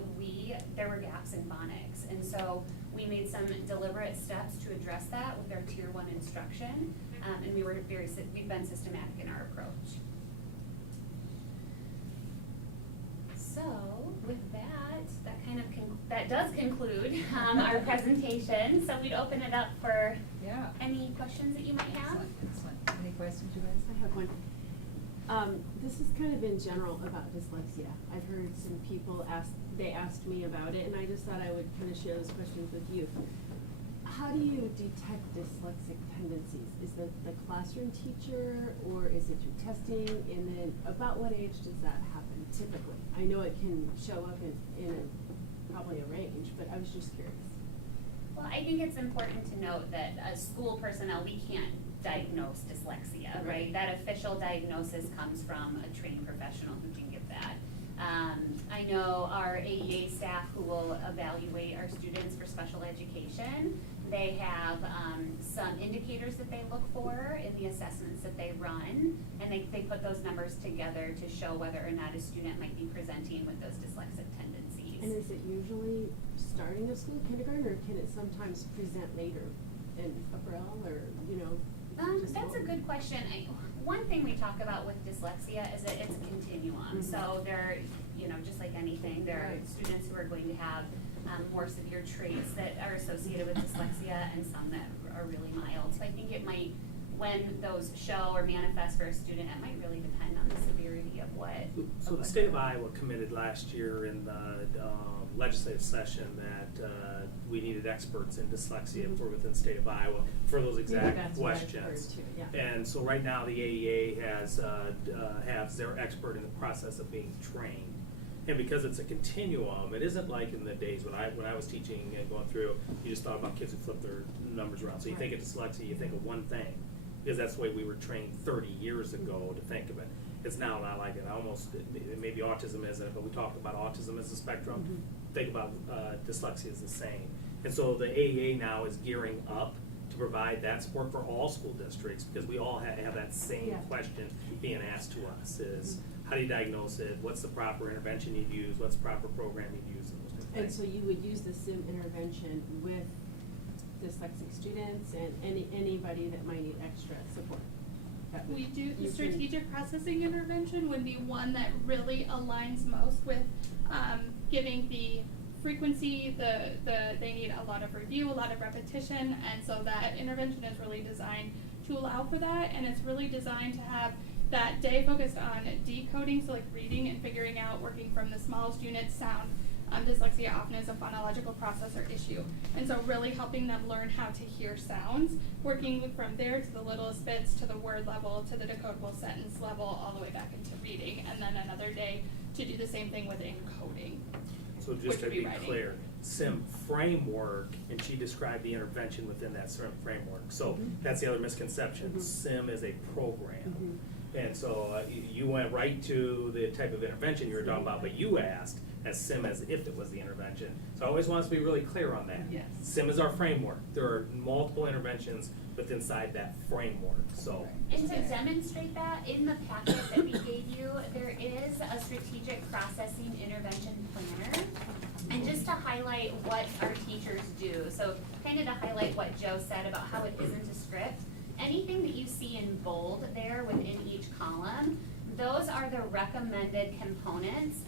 there were gaps in phonics. And so we made some deliberate steps to address that with our Tier 1 instruction. And we've been systematic in our approach. So with that does conclude our presentation. So we'd open it up for any questions that you might have. Excellent. Any questions, you guys? I have one. This is kind of in general about dyslexia. I've heard some people they asked me about it, and I just thought I would kind of share those questions with you. How do you detect dyslexic tendencies? Is that the classroom teacher, or is it through testing? And then about what age does that happen typically? I know it can show up in probably a range, but I was just curious. Well, I think it's important to note that as school personnel, we can't diagnose dyslexia, right? That official diagnosis comes from a trained professional who can give that. I know our AEA staff who will evaluate our students for special education, they have some indicators that they look for in the assessments that they run, and they put those numbers together to show whether or not a student might be presenting with those dyslexic tendencies. And is it usually starting of school, kindergarten, or can it sometimes present later in April, or, you know? That's a good question. One thing we talk about with dyslexia is that it's a continuum. So there, just like anything, there are students who are going to have more severe traits that are associated with dyslexia and some that are really mild. So I think it might, when those show or manifest for a student, it might really depend on the severity of what. So the state of Iowa committed last year in the legislative session that we needed experts in dyslexia for within the state of Iowa for those exact questions. And so right now the AEA has their expert in the process of being trained. And because it's a continuum, it isn't like in the days when I was teaching and going through, you just thought about kids who flip their numbers around. So you think of dyslexia, you think of one thing, because that's the way we were trained 30 years ago to think of it. It's now not like it. Maybe autism isn't, but we talk about autism as a spectrum. Think about dyslexia as the same. And so the AEA now is gearing up to provide that support for all school districts, because we all have that same question being asked to us is, how do you diagnose it? What's the proper intervention you'd use? What's the proper program you'd use? And so you would use the SIM intervention with dyslexic students and anybody that might need extra support? We do, the strategic processing intervention would be one that really aligns most with giving the frequency, they need a lot of review, a lot of repetition, and so that intervention is really designed to allow for that, and it's really designed to have that day focused on decoding, so like reading and figuring out, working from the smallest unit, sound. Dyslexia often is a phonological processor issue, and so really helping them learn how to hear sounds, working from there to the littlest bits, to the word level, to the decodable sentence level, all the way back into reading, and then another day to do the same thing with encoding. So just to be clear, SIM framework, and she described the intervention within that SIM framework. So that's the other misconception. SIM is a program. And so you went right to the type of intervention you were talking about, but you asked as SIM as if it was the intervention. So I always want us to be really clear on that. SIM is our framework. There are multiple interventions but inside that framework, so. And to demonstrate that, in the packet that we gave you, there is a strategic processing intervention planner. And just to highlight what our teachers do, so kind of to highlight what Joe said about how it isn't a script, anything that you see in bold there within each column, those are the recommended components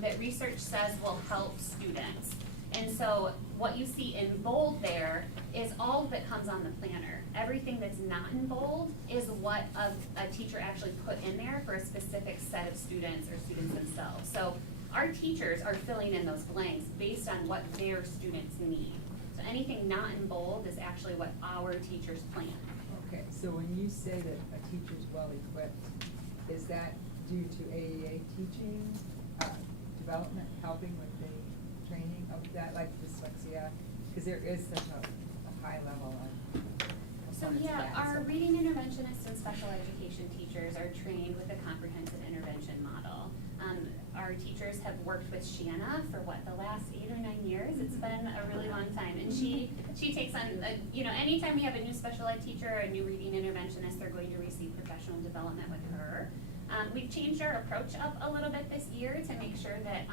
that research says will help students. And so what you see in bold there is all that comes on the planner. Everything that's not in bold is what a teacher actually put in there for a specific set of students or students themselves. So our teachers are filling in those blanks based on what their students need. So anything not in bold is actually what our teachers plan. Okay, so when you say that a teacher's well-equipped, is that due to AEA teaching, development, helping with the training of that, like dyslexia? Because there is such a high level of So components to yeah, that. our So- reading interventionists and special education teachers are trained with a comprehensive intervention model. Our teachers have worked with Shanna for the last 8 or 9 years. It's been a really long time. And she takes on, anytime we have a new special ed teacher or a new reading interventionist, they're going to receive professional development with her. We've changed our approach up a little bit this year to make sure that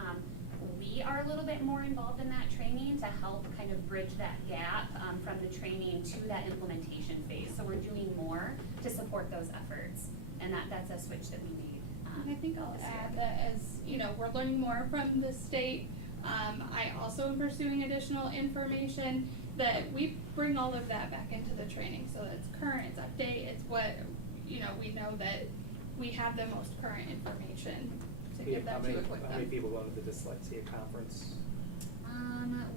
we are a little bit more involved in that training to help kind of bridge that gap from the training to that implementation phase. So we're doing more to support those efforts, and that's a switch that we made. And I think I'll this year. add that as, we're learning more from the state, I also am pursuing additional information that we bring all of that back into the training. So it's current, it's update, it's what, we know that we have the most current information to give them to equip them. How many people go to the dyslexia conference?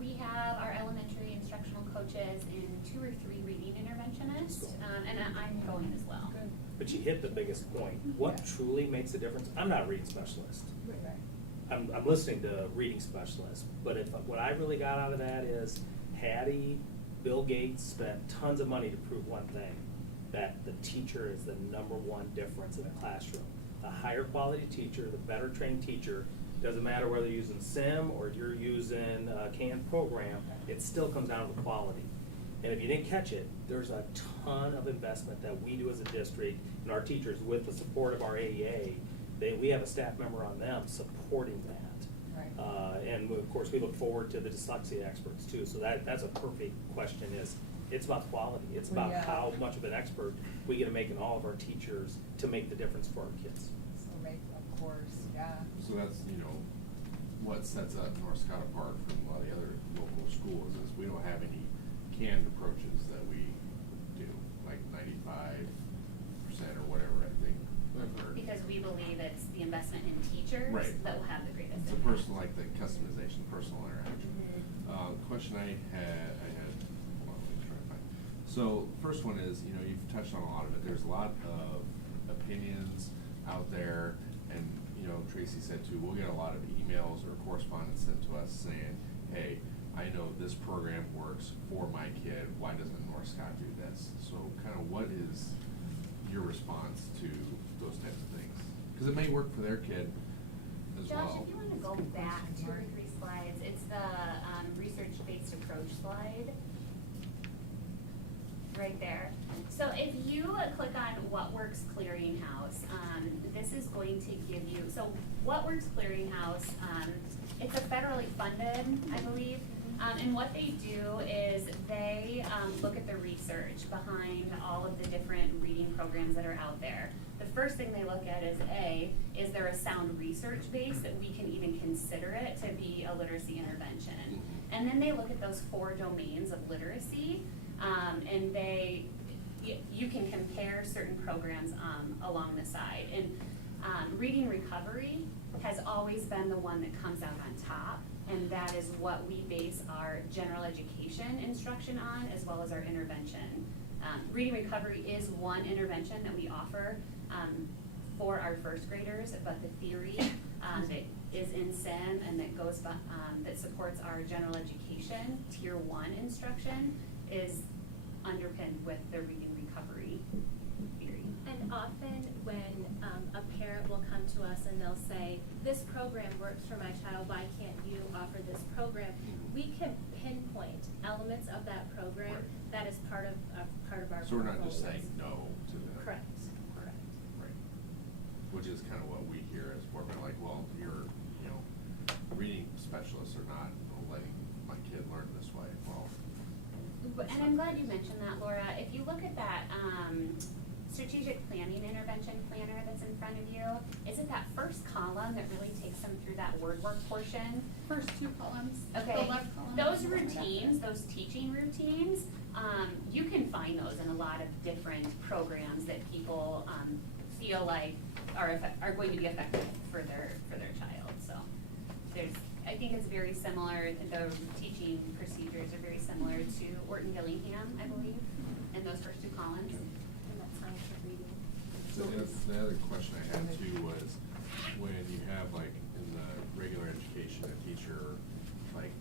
We have our elementary instructional coaches and 2 or 3 reading interventionists, and I'm going as well. But you hit the biggest point. What truly makes a difference? I'm not a reading specialist. I'm listening to reading specialists, but what I really got out of that is Hattie, Bill Gates spent tons of money to prove one thing, that the teacher is the #1 difference in a classroom. The higher quality teacher, the better trained teacher, doesn't matter whether you're using SIM or you're using a canned program, it still comes down to the quality. And if you didn't catch it, there's a ton of investment that we do as a district and our teachers with the support of our AEA. We have a staff member on them supporting that. Right. And of course, we look forward to the dyslexia experts too. So that's a perfect question it's about quality. It's about how much of an expert we get to make in all of our teachers to make the difference for our kids. So of course, yeah. So that's, what sets North Scott apart from a lot of the other local schools is we don't have any canned approaches that we do, like 95% or whatever, I think. I've heard. Because we believe it's the investment in teachers Right. that will have the greatest It's a impact. personal, like the customization, personal interaction. Question I had, hold on, let me try to find. So, first one is, you've touched on a lot of it. There's a lot of opinions out there, and, Tracy said too, we'll get a lot of emails or correspondence sent to us saying, hey, I know this program works for my kid, why doesn't North Scott do this? So, kind of what is your response to those types of things? Because it may work for their kid as well. Josh, if you want to go back 2 or 3 slides, it's the research-based approach slide. Right there. So if you click on Whatworks Clearinghouse, this is going to give you, so Whatworks Clearinghouse, it's a federally funded, I believe, and what they do is they look at the research behind all of the different reading programs that are out there. The first thing they look at is there a sound research base that we can even consider it to be a literacy intervention? And then they look at those 4 domains of literacy, and you can compare certain programs along the side. And reading recovery has always been the one that comes out on top, and that is what we base our general education instruction on, as well as our intervention. Reading recovery is one intervention that we offer for our first graders, but the theory that is in SIM and that goes that supports our general education Tier 1 instruction is underpinned with the reading recovery theory. And often when a parent will come to us and they'll say, this program works for my child, why can't you offer this program? We can pinpoint elements of that program that is part of part of our So we're not just portfolios. saying no to them. Correct. Right. Which is kind of what we hear as board members, like, well, your, reading specialists are not letting my kid learn this way. Well, And I'm glad you mentioned that, Laura. If you look at that strategic planning intervention planner that's in front of you, isn't that first column that really takes them through that word work portion? First two columns. Okay, The left column. those routines, those teaching routines, you can find those in a lot of different programs that people feel like are going to be effective for their child. So I think it's very similar. The teaching procedures are very similar to Orton Gillingham, I believe, in those first two columns. And that's science of reading. so the other question I had too was, when you have like in the regular education, a teacher, like,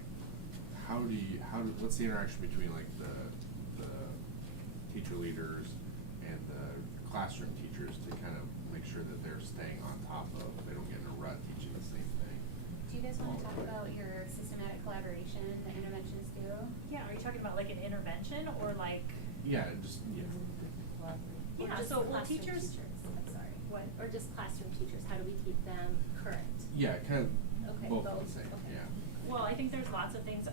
what's the interaction between like the teacher leaders and the classroom teachers to kind of make sure that they're staying on top of, they don't get in a rut teaching the same thing? Do you guys want to talk about your systematic collaboration that interventions do? Yeah, are you talking about like an intervention or like? Yeah. Yeah, so well, teachers. I'm sorry, what? Or just classroom teachers, how do we keep them current? Yeah, kind of Okay, both of both, the same, okay. yeah. Well, I think there's lots of things,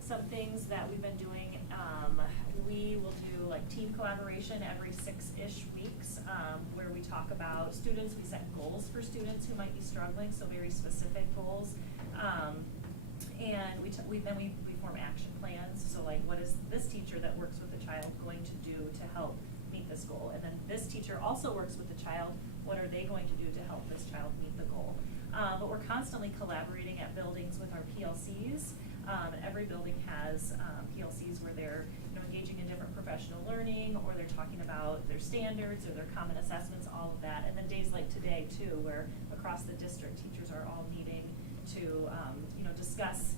some things that we've been doing, we will do like team collaboration every 6-ish weeks, where we talk about students, we set goals for students who might be struggling, so very specific goals. And we form action plans, so like what is this teacher that works with the child going to do to help meet this goal? And then this teacher also works with the child, what are they going to do to help this child meet the goal? But we're constantly collaborating at buildings with our PLCs. Every building has PLCs where they're engaging in different professional learning, or they're talking about their standards or their common assessments, all of that. And then days like today too, where across the district teachers are all meeting to discuss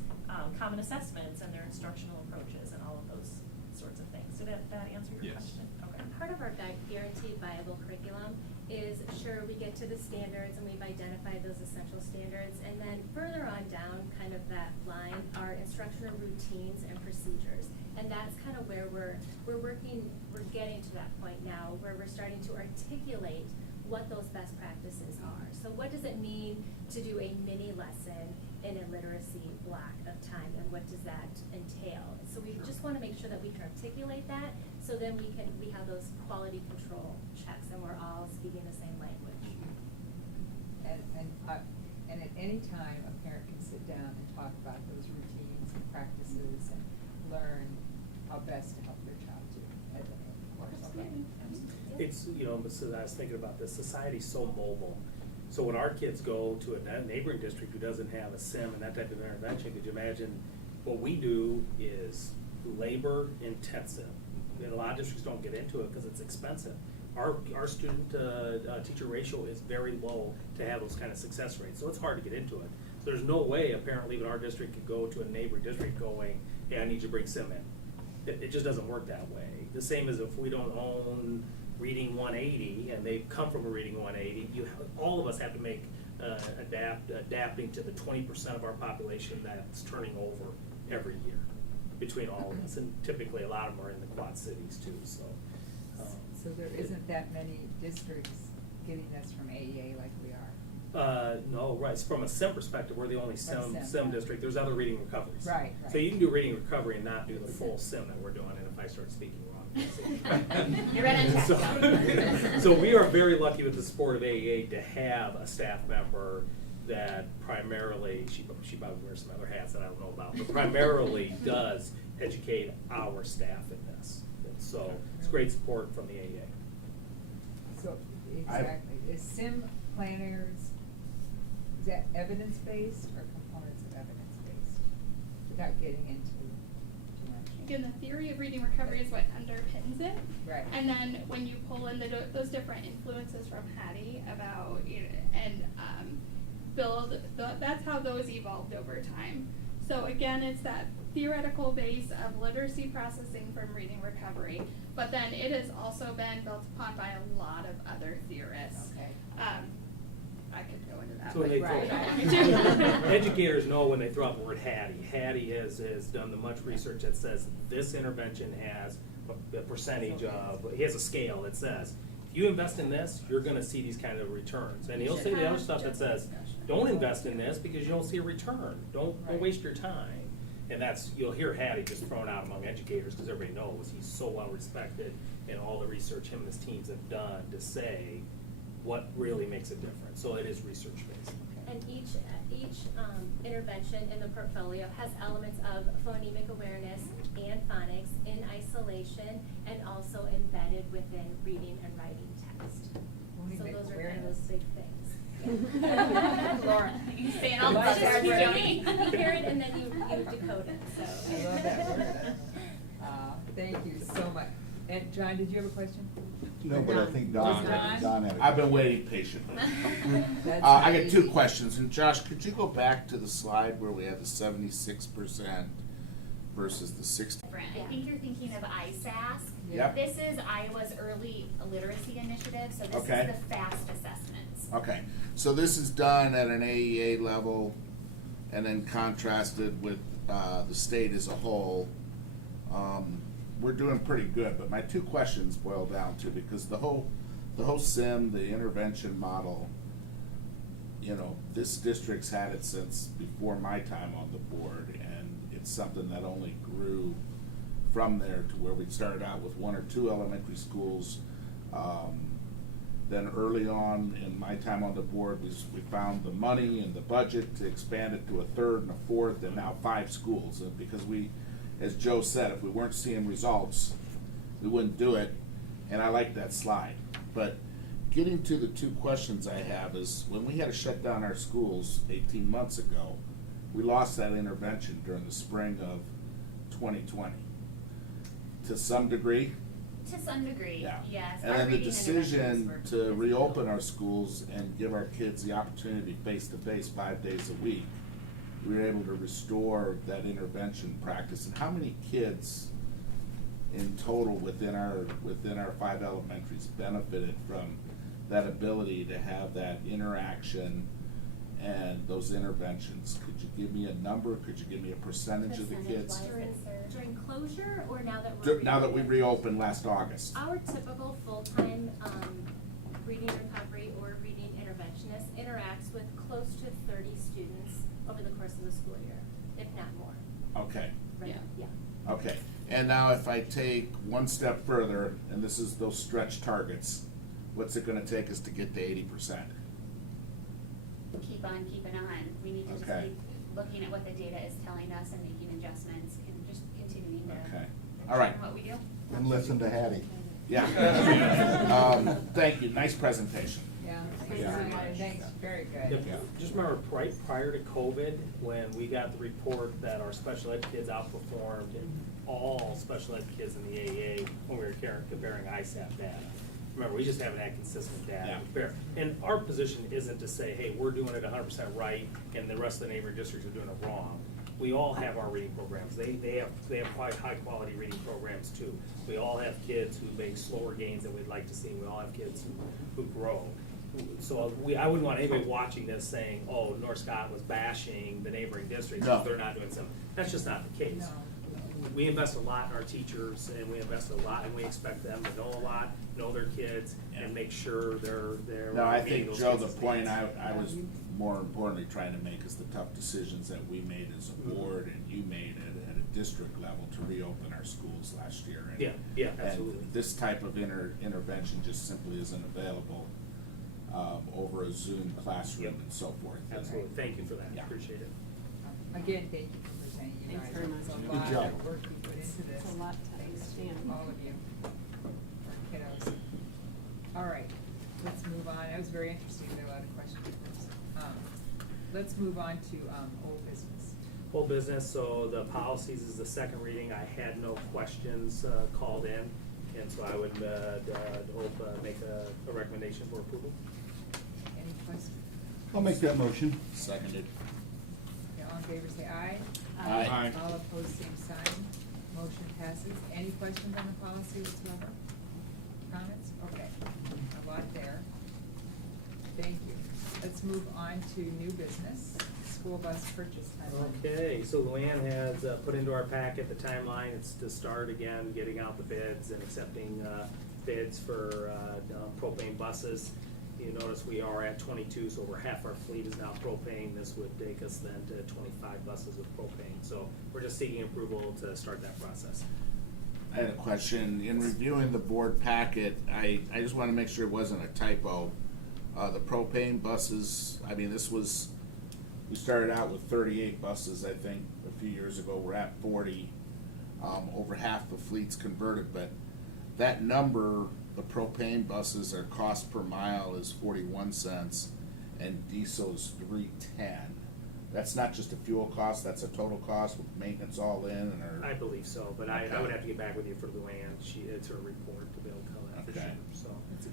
common assessments and their instructional approaches and all of those sorts of things. Did that answer your question? Okay. Part of our guaranteed viable curriculum is, sure, we get to the standards and we've identified those essential standards, and then further on down kind of that line are instructional routines and procedures. And that's kind of where we're getting to that point now where we're starting to articulate what those best practices are. So what does it mean to do a mini lesson in a literacy block of time, and what does that entail? So we just want to make sure that we can articulate that, so then we have those quality control checks and we're all speaking the same language. And at any time, a parent can sit down and talk about those routines and practices and learn how best to help their child do. It's, so I was thinking about this, society's so mobile. So when our kids go to a neighboring district who doesn't have a SIM and that type of intervention, could you imagine what we do is labor intensive. And a lot of districts don't get into it because it's expensive. Our student teacher ratio is very low to have those kind of success rates, so it's hard to get into it. So there's no way a parent leaving our district could go to a neighboring district going, hey, I need you to bring SIM in. It just doesn't work that way. The same as if we don't own Reading 180 and they come from a Reading 180, all of us have to make adapting to the 20% of our population that's turning over every year between all of us, and typically a lot of them are in the Quad Cities too. So there isn't that many districts getting this from AEA like we are. No, right. From a SIM perspective, we're the only SIM district. There's other reading recoveries. Right. So you can do reading recovery and not do the full SIM that we're doing. And if I start speaking wrong, you're right on track. So we are very lucky with the support of AEA to have a staff member that primarily, she probably wears some other hats that I don't know about, but primarily does educate our staff in this. And so it's great support from the AEA. So, exactly. Is SIM planners, is that evidence-based or components of evidence-based? Without getting into too much. Again, the theory of reading recovery is what underpins it. Right. And then when you pull in those different influences from Hattie about, and that's how those evolved over time. So again, it's that theoretical base of literacy processing from reading recovery, but then it has also been built upon by a lot of other theorists. Okay. I could go into that. So when they Right. educators know when they throw out the word Hattie. Hattie has done the much research that says this intervention has a percentage of, he has a scale that says, if you invest in this, you're gonna see these kind of returns. And he'll say the other stuff that says, don't invest in this because you don't see a return. Don't waste your time. And that's, you'll hear Hattie just thrown out among educators because everybody knows he's so well respected in all the research him and his teams have done to say what really makes a difference. So it is research based. And each intervention in the portfolio has elements of phonemic awareness and phonics in isolation and also embedded within reading and writing text. So Phonemic those are kind of awareness. those big things. Laura. You say it all the I love time, that word. Jody. You hear it and then you decode it, so. I love that word. Thank you so much. And John, did you have a question? No, but I think Don had a I've been question. waiting patiently. That's I got two easy. questions, and Josh, could you go back to the slide where we have the 76% versus the 60? Different. I think you're thinking of ISASC. Yep. This is Iowa's Early Literacy Initiative, so this Okay. is the FAST assessments. Okay, so this is done at an AEA level and then contrasted with the state as a whole. We're doing pretty good, but my two questions boil down to, because the whole SIM, the intervention model, you know, this district's had it since before my time on the board, and it's something that only grew from there to where we started out with 1 or 2 elementary schools. Then early on in my time on the board, we found the money and the budget to expand it to a 3rd and a 4th, and now 5 schools. And because we, as Joe said, if we weren't seeing results, we wouldn't do it. And I like that slide. But getting to the two questions I have is, when we had to shut down our schools 18 months ago, we lost that intervention during the spring of 2020. To some degree. To some degree, Yeah. yes. And Our then the reading decision interventions to were reopen our schools and give our kids the opportunity face-to-face 5 days a week, we were able to restore that intervention practice. And how many kids in total within our 5 elementaries benefited from that ability to have that interaction and those interventions? Could you give me a number? Could you give me a percentage of the kids? During closure or now that we're Now that we reopened last August. Our typical full-time reading recovery or reading interventionist interacts with close to 30 students over the course of the school year, if not more. Okay. Right? Yeah. Okay, and now if I take one step further, and this is those stretch targets, what's it gonna take us to get to 80%? keep on keeping on. We need to just Okay. keep looking at what the data is telling us and making adjustments and just continuing to Okay. All right. what we do. And listen to Hattie. Yeah. Thank you, nice presentation. Yeah, Yeah. thanks, very good. Yeah. Just remember, prior to COVID, when we got the report that our special ed kids outperformed all special ed kids in the AEA when we were comparing ISAP data. Remember, we just haven't had consistent data to compare. And our position isn't to say, hey, we're doing it 100% right and the rest of the neighboring districts are doing it wrong. We all have our reading programs. They have quite high quality reading programs too. We all have kids who make slower gains than we'd like to see. We all have kids who grow. So I wouldn't want anybody watching this saying, oh, North Scott was bashing the neighboring districts because they're not doing something. That's just not the case. We invest a lot in our teachers, and we invest a lot, and we expect them to know a lot, know their kids, and make sure they're No, I meeting think, those Joe, kids' the point needs. I was more importantly trying to make is the tough decisions that we made as a board and you made at a district level to reopen our schools last year. And- Yeah, absolutely. And this type of intervention just simply isn't available over a Zoom classroom and so forth. Absolutely. Thank you for that. Yeah. Appreciate it. Again, thank you for presenting, you guys. Thanks very much. It's a Good lot job. of work you put into this. It's a lot to understand. All of you, our kiddos. All right, let's move on. That was very interesting. There were a lot of questions. Let's move on to old business. Whole business, so the policies is the second reading. I had no questions called in, and so I would make a recommendation for approval. Any questions? I'll make that motion. Seconded. Okay, all in favor, say aye. Aye. Aye. All opposed, same sign. Motion passes. Any questions on the policy whatsoever? Comments? Okay, a lot there. Thank you. Let's move on to new business. school bus purchase timeline. Okay, so Luann has put into our packet the timeline. It's to start again, getting out the bids and accepting bids for propane buses. You notice we are at 22, so over half our fleet is now propane. This would take us then to 25 buses with propane. So we're just seeking approval to start that process. I had a question. In reviewing the board packet, I just want to make sure it wasn't a typo. The propane buses, I mean, we started out with 38 buses, I think, a few years ago. We're at 40. Over half the fleet's converted, but that number, the propane buses, their cost per mile is 41 cents and diesel is $3.10. That's not just a fuel cost, that's a total cost with maintenance all in, or? I believe so, but Okay. I would have to get back with you for Luann. It's her report to be able to tell that for Okay. sure, so. That's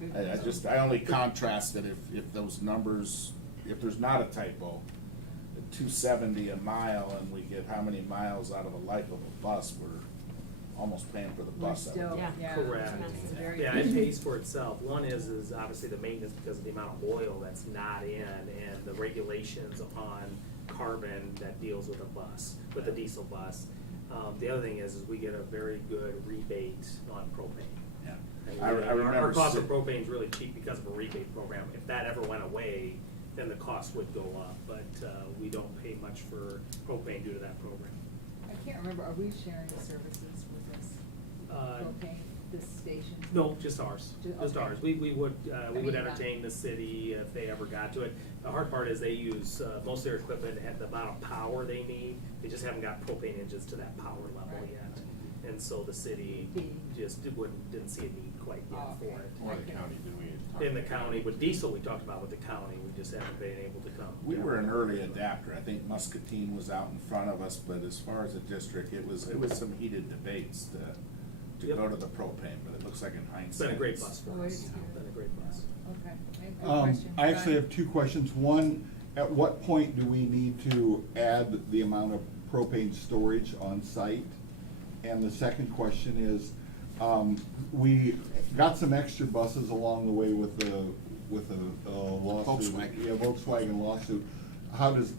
a good I only contrasted if those numbers, if there's not a typo, $2.70 a mile, and we get how many miles out of a life of a bus, we're almost paying for the bus. We're still, yeah. Correct. It's very Yeah, it pays for itself. One is obviously the maintenance because of the amount of oil that's not in and the regulations on carbon that deals with a bus, with a diesel bus. The other thing is we get a very good rebate on propane. Yeah. And I remember our cost of propane is really cheap because of a rebate program. If that ever went away, then the cost would go up, but we don't pay much for propane due to that program. I can't remember, are we sharing the services with this propane, this station? No, just ours, just okay. ours. We would mean, entertain the city if they ever got to it. The hard part is they use, most of their equipment had the amount of power they need. They just haven't got propane engines to that power level Right. yet. And so the city just didn't see a need quite yet for it. Or the county, did we? In the county, with diesel, we talked about with the county, we just haven't been able to come. We were an early adapter. I think Muscatine was out in front of us, but as far as a district, it was some heated debates to go to the propane, but it looks like in hindsight. It's been a great bus for Oh, us. it's It's been a great bus. Okay. I have a question. I actually Brian? have two questions. One, at what point do we need to add the amount of propane storage on site? And the second question is, we got some extra buses along the way with the lawsuit. Volkswagen. Yeah, Volkswagen lawsuit. How does,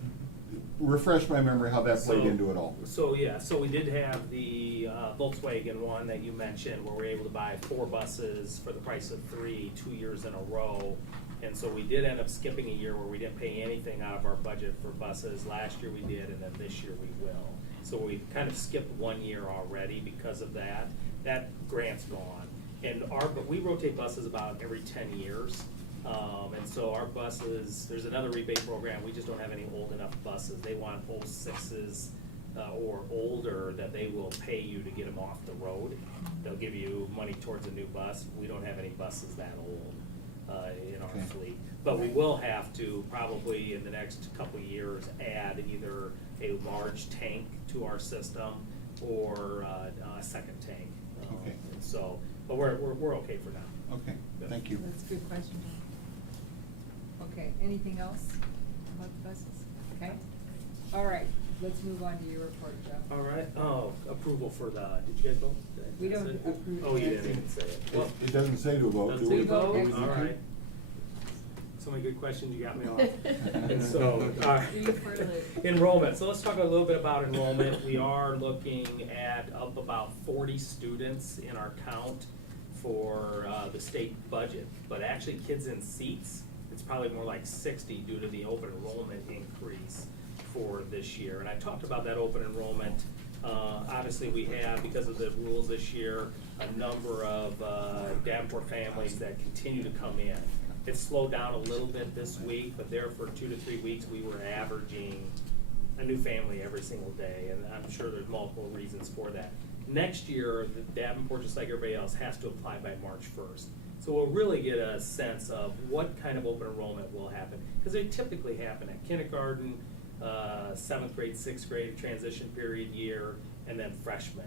refresh my memory how that played into it all. So we did have the Volkswagen one that you mentioned, where we were able to buy 4 buses for the price of 3, 2 years in a row. And so we did end up skipping a year where we didn't pay anything out of our budget for buses. Last year we did, and then this year we will. So we kind of skipped 1 year already because of that. That grant's gone. And we rotate buses about every 10 years. And so our buses, there's another rebate program, we just don't have any old enough buses. They want 06s or older that they will pay you to get them off the road. They'll give you money towards a new bus. We don't have any buses that old in our fleet. But we will have to probably in the next couple of years add either a large tank to our system or a second tank. Okay. And so, but we're okay for now. Okay, thank you. That's a good question. Okay, anything else about the buses? Okay. All right, let's move on to your report, Joe. All right, approval for the, did you guys vote? We don't approve. Oh, you didn't even say it. Well, It doesn't say to vote, doesn't do we? say to vote? We vote. All right. So many good questions, you got me off. And so, enrollment, so let's talk a little bit about enrollment. We are looking at up about 40 students in our count for the state budget, but actually kids in seats, it's probably more like 60 due to the open enrollment increase for this year. And I talked about that open enrollment. Obviously we have, because of the rules this year, a number of Davenport families that continue to come in. It's slowed down a little bit this week, but there for 2 to 3 weeks we were averaging a new family every single day, and I'm sure there's multiple reasons for that. Next year, the Davenport, just like everybody else, has to apply by March 1st. So we'll really get a sense of what kind of open enrollment will happen, because they typically happen at kindergarten, 7th grade, 6th grade, transition period year, and then freshmen.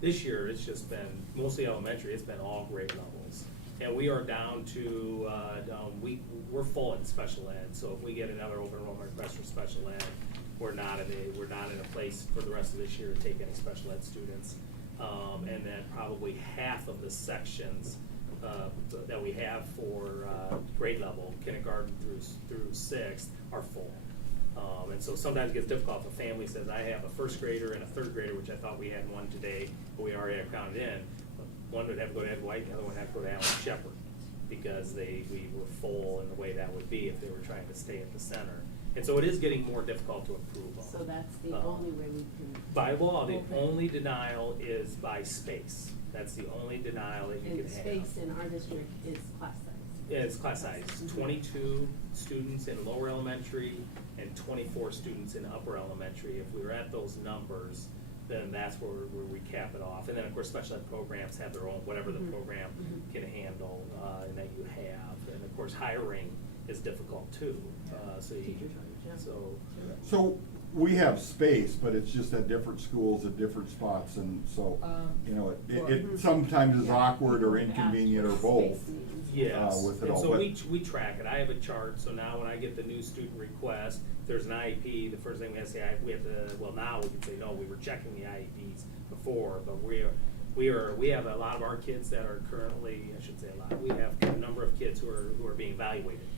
This year, it's just been mostly elementary, it's been all grade levels. And we are down to, we're full in special ed, so if we get another open enrollment request for special ed, we're not in a place for the rest of this year to take any special ed students. And then probably half of the sections that we have for grade level, kindergarten through 6th, are full. And so sometimes it gets difficult if a family says, I have a first grader and a third grader, which I thought we had one today, but we already have counted in. One would have to go to Ed White, the other one would have to go to Alan Shepard, because we were full in the way that would be if they were trying to stay at the center. And so it is getting more difficult to approve of. So that's the only way we can. By law, the open. only denial is by space. That's the only denial that you And can have. space in our district is class size. Yeah, it's class size, 22 students in lower elementary and 24 students in upper elementary. If we were at those numbers, then that's where we cap it off. And then, of course, special ed programs have their own, whatever the program can handle, and that you have. And of course, hiring is difficult too. So you, So we have space, but it's just at different schools at different spots, and so, you know, it sometimes is awkward or inconvenient or both. Yes, With it and all, so but- we track it. I have a chart, so now when I get the new student request, there's an IEP, the first thing we have to say, we have to, well, now we can say, no, we were checking the IEPs before, but we have a lot of our kids that are currently, I shouldn't say a lot, we have a number of kids who are being evaluated,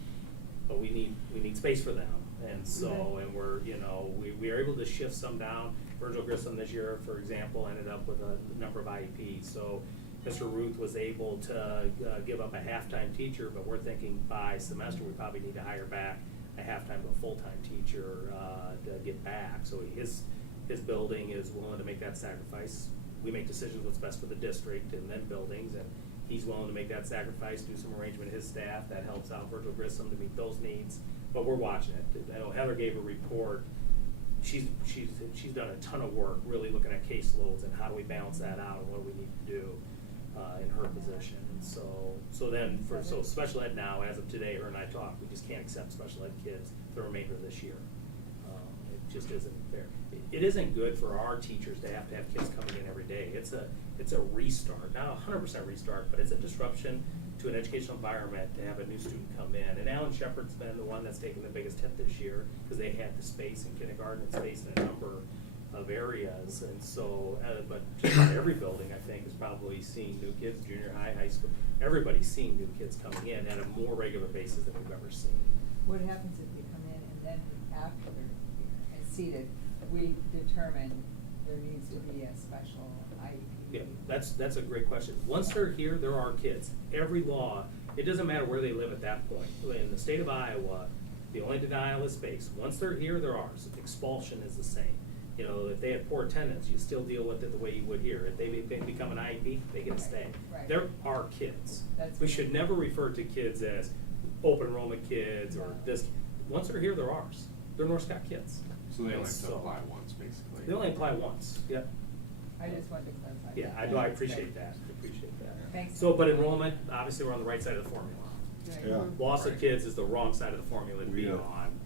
but we need space for them. And so, and we're, you know, we are able to shift some down. Virgil Grissom this year, for example, ended up with a number of IEPs. So Mr. Ruth was able to give up a half-time teacher, but we're thinking by semester we probably need to hire back a half-time to a full-time teacher to get back. So his building is willing to make that sacrifice. We make decisions what's best for the district and then buildings, and he's willing to make that sacrifice, do some arrangement with his staff that helps out Virgil Grissom to meet those needs. But we're watching it. I know Heather gave a report. She's done a ton of work really looking at caseloads and how do we balance that out and what do we need to do in her position. And so special ed now, as of today, her and I talked, we just can't accept special ed kids the remainder of this year. It just isn't fair. It isn't good for our teachers to have kids coming in every day. It's a restart, not a 100% restart, but it's a disruption to an educational environment to have a new student come in. And Alan Shepard's been the one that's taken the biggest hit this year because they had the space in kindergarten and space in a number of areas. And so, but just about every building, I think, is probably seeing new kids, junior high, high school. Everybody's seeing new kids coming in at a more regular basis than we've ever seen. What happens if they come in and then after they're here and seated, we determine there needs to be a special IEP? Yeah, that's a great question. Once they're here, there are kids. Every law, it doesn't matter where they live at that point. In the state of Iowa, the only denial is space. Once they're here, they're ours. Expulsion is the same. You know, if they have poor attendance, you still deal with it the way you would here. If they become an IEP, they get to stay. Right. They're our kids. That's We should never refer to kids as open enrollment kids or this. Once they're here, they're ours. They're North Scott kids. So they only have to So- apply once, basically. They only apply once, yep. I just wanted to clarify. Yeah, I know, I appreciate that, Thanks. So, but enrollment, obviously, we're on the right side of the formula. Yeah. Loss of kids is the wrong side of the formula to be Yeah. on.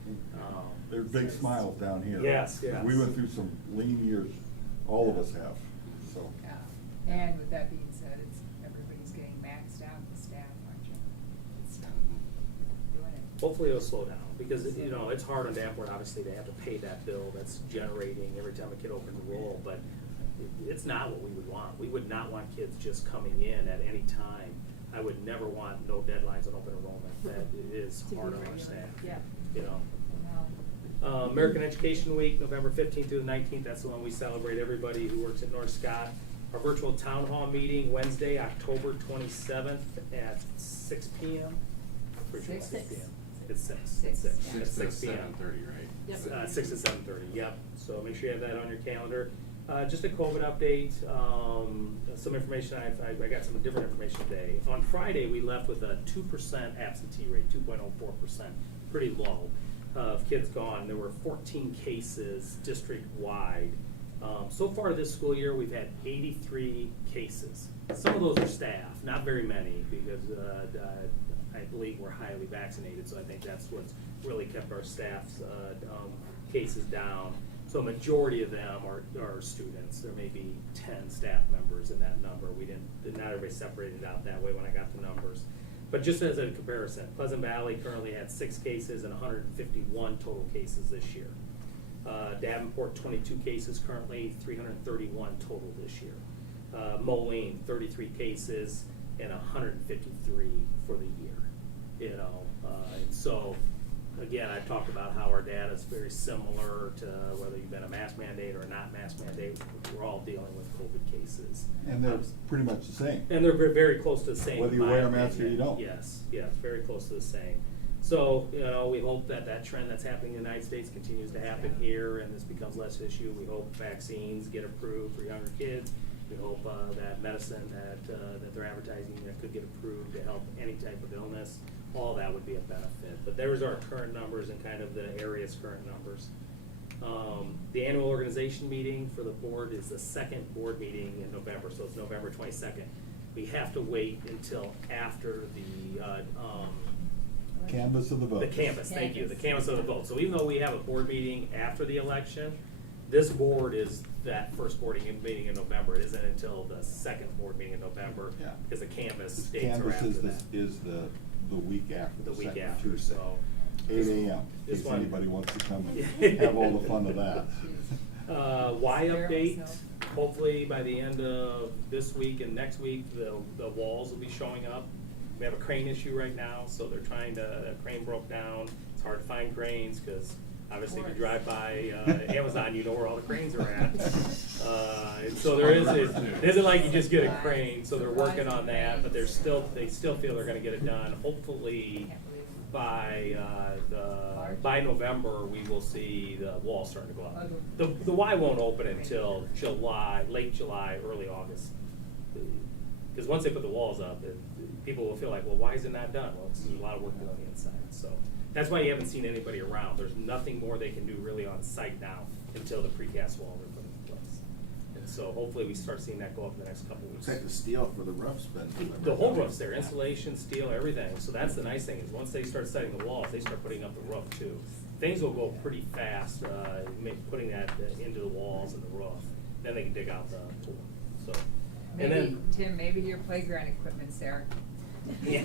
There's big smiles down here. Yes, yes. We went through some lean years, all of us have, so. Yeah. And with that being said, everybody's getting maxed out, the staff, aren't you? It's doing it. Hopefully it'll slow down, because, you know, it's hard on Danforth, obviously, they have to pay that bill that's generating every time a kid opens a roll, but it's not what we would want. We would not want kids just coming in at any time. I would never want no deadlines on open enrollment. That is hard on our staff. Yeah. You know. American Education Week, November 15th through the 19th, that's the one we celebrate everybody who works at North Scott. Our virtual town hall meeting, Wednesday, October 27th at 6 p.m. Pretty sure it's 6 p.m. It's 6. It's 6. It's 6 p.m. 7:30, right? Yep. 6 to 7:30, yep. So make sure you have that on your calendar. Just a COVID update, some information, I got some different information today. On Friday, we left with a 2% absentee rate, 2.04%, pretty low, of kids gone. There were 14 cases district-wide. So far this school year, we've had 83 cases. Some of those are staff, not very many, because I believe we're highly vaccinated, so I think that's what's really kept our staff's cases down. So a majority of them are students. There may be 10 staff members in that number. Not everybody separated out that way when I got the numbers. But just as a comparison, Pleasant Valley currently had 6 cases and 151 total cases this year. Davenport, 22 cases currently, 331 total this year. Moline, 33 cases and 153 for the year. You know, and so again, I talked about how our data is very similar to whether you've been a mask mandate or not mask mandate. We're all dealing with COVID cases. And they're pretty much the same. And they're very close to the same. Whether you in my wear a mask or opinion. you don't. Yes, very close to the same. So, we hope that trend that's happening in the United States continues to happen here, and this becomes less issue. We hope vaccines get approved for younger kids. We hope that medicine that they're advertising that could get approved to help any type of illness. All that would be a benefit. But there's our current numbers and kind of the area's current numbers. The annual organization meeting for the board is the second board meeting in November, so it's November 22nd. We have to wait until after the Canvas of the vote. The canvas, thank you, the canvas of the vote. So even though we have a board meeting after the election, this board is that first board meeting in November. It isn't until the second board meeting in November, Yeah. because the canvas This dates are canvas after is that. is the week after, The the week second after, Tuesday. so. 8 a.m. in This case one- anybody wants to come and have all the fun of that. Y update, hopefully by the end of this week and next week, the walls will be showing up. We have a crane issue right now, so they're trying to, a crane broke down. It's hard to find cranes, because obviously if you drive by Amazon, you know where all the cranes are at. And so there is, it isn't like you just get a crane, so they're working on that, but they still feel they're gonna get it done. Hopefully by November, we will see the wall starting to go up. The Y won't open until July, late July, early August. Because once they put the walls up, people will feel like, well, why is it not done? Well, it's a lot of work done on the inside. So that's why you haven't seen anybody around. There's nothing more they can do really on site now until the precast walls are put in place. And so hopefully we start seeing that go up in the next couple of weeks. Looks like the steel for the roof's been delivered. The whole roof's there, insulation, steel, everything. So that's the nice thing, is once they start setting the walls, they start putting up the roof too. Things will go pretty fast, putting that into the walls and the roof. Then they can dig out the pool. So, and Maybe, then, Tim, maybe your playground equipment's there. yeah.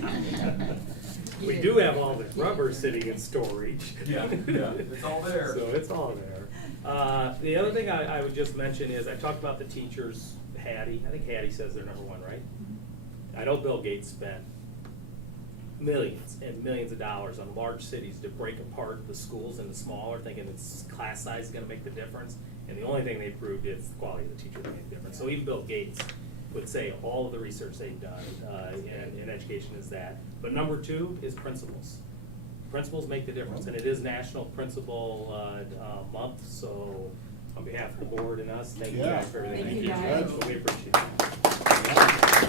We do have all the rubber sitting in storage. Yeah, it's all there. So it's all there. The other thing I would just mention is, I talked about the teachers, Hattie. I think Hattie says they're number one, right? I know Bill Gates spent millions and millions of dollars on large cities to break apart the schools into smaller, thinking it's class size is gonna make the difference. And the only thing they proved is the quality of the teacher that made the difference. So even Bill Gates would say all of the research they've done in education is that. But number two is principals. Principals make the difference, and it is National Principal Month, so on behalf of the board and us, thank you guys for everything. Thank you, guys. So we appreciate it.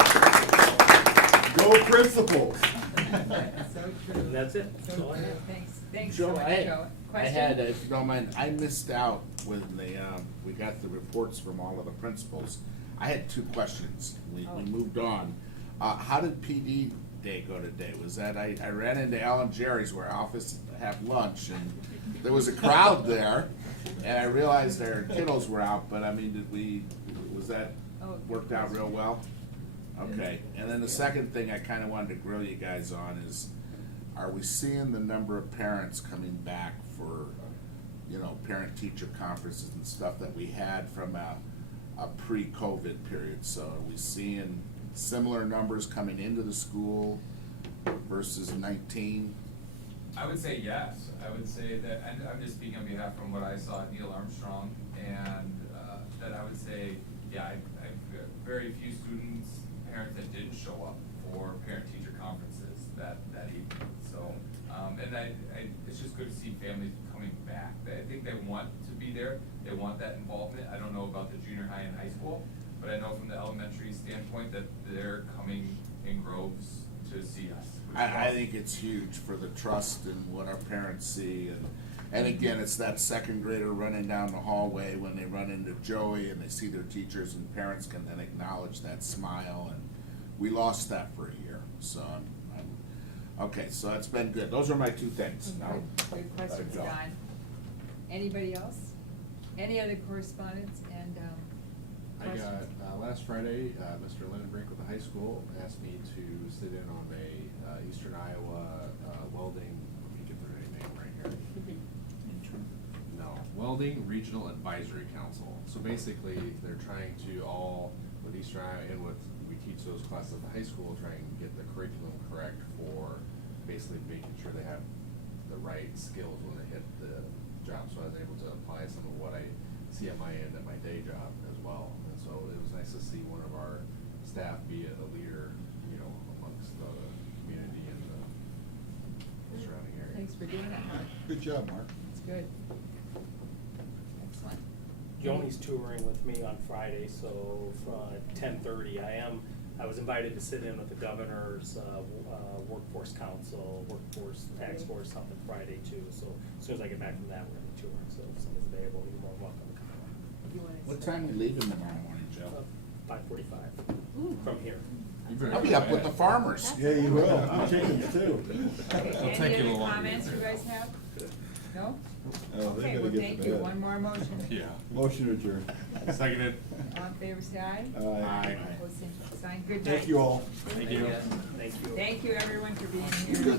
Go principals! So true. And that's it. That's So all I true. have. Thanks Joe, so much, Joe. I Question? had, if you don't mind, I missed out when we got the reports from all of the principals. I had two questions. We moved on. How did PD Day go today? Was that, I ran into Al and Jerry's where office have lunch, and there was a crowd there, and I realized their kiddos were out, but I mean, was that worked out real well? Okay, and then the second thing I kinda wanted to grill you guys on is, are we seeing the number of parents coming back for, parent-teacher conferences and stuff that we had from a pre-COVID period? So are we seeing similar numbers coming into the school versus 19? I would say yes. I would say that, and I'm just speaking on behalf from what I saw at Neil Armstrong, and that I would say, yeah, I've got very few students, parents that didn't show up for parent-teacher conferences that evening. So, it's just good to see families coming back. I think they want to be there. They want that involvement. I don't know about the junior high and high school, but I know from the elementary standpoint that they're coming in groves to see us. I think it's huge for the trust and what our parents see, and again, it's that second grader running down the hallway when they run into Joey and they see their teachers, and parents can then acknowledge that smile, and we lost that for a year, so okay, so that's been good. Those are my two things. Now, Good let it questions, go. Don. Anybody else? Any other correspondence and, I got, last Friday, Mr. Lindenbrink with the high school asked me to sit in on a Eastern Iowa welding, let me get the right name right here. No, Welding Regional Advisory Council. So basically, they're trying to all, with Eastern Iowa and with, we teach those classes at the high school, trying to get the curriculum correct for basically making sure they have the right skills when they hit the job. So I was able to apply some of what I see on my end at my day job as well. And so it was nice to see one of our staff be a leader, you know, amongst the community and the surrounding area. Thanks for doing that, Mark. Good job, Mark. That's good. Excellent. Joni's touring with me on Friday, so 10:30. I was invited to sit in with the governor's workforce council, workforce task force something Friday too. So as soon as I get back from that, we're going to tour. So if someone's available, you're more than welcome to come along. What time we leaving tomorrow morning, Joe? 5:45 from here. I'll be up with the farmers. Yeah, you will. I'm chickens too. Any other comments you guys have? No? Oh, they Okay, gotta well, get thank to you. bed. One more motion. Yeah. Motion adjourned. Seconded. All in favor, say aye. Aye. Opposed, same sign. Good night. Thank you all. Thank you. Thank you. Thank you, everyone, for being here.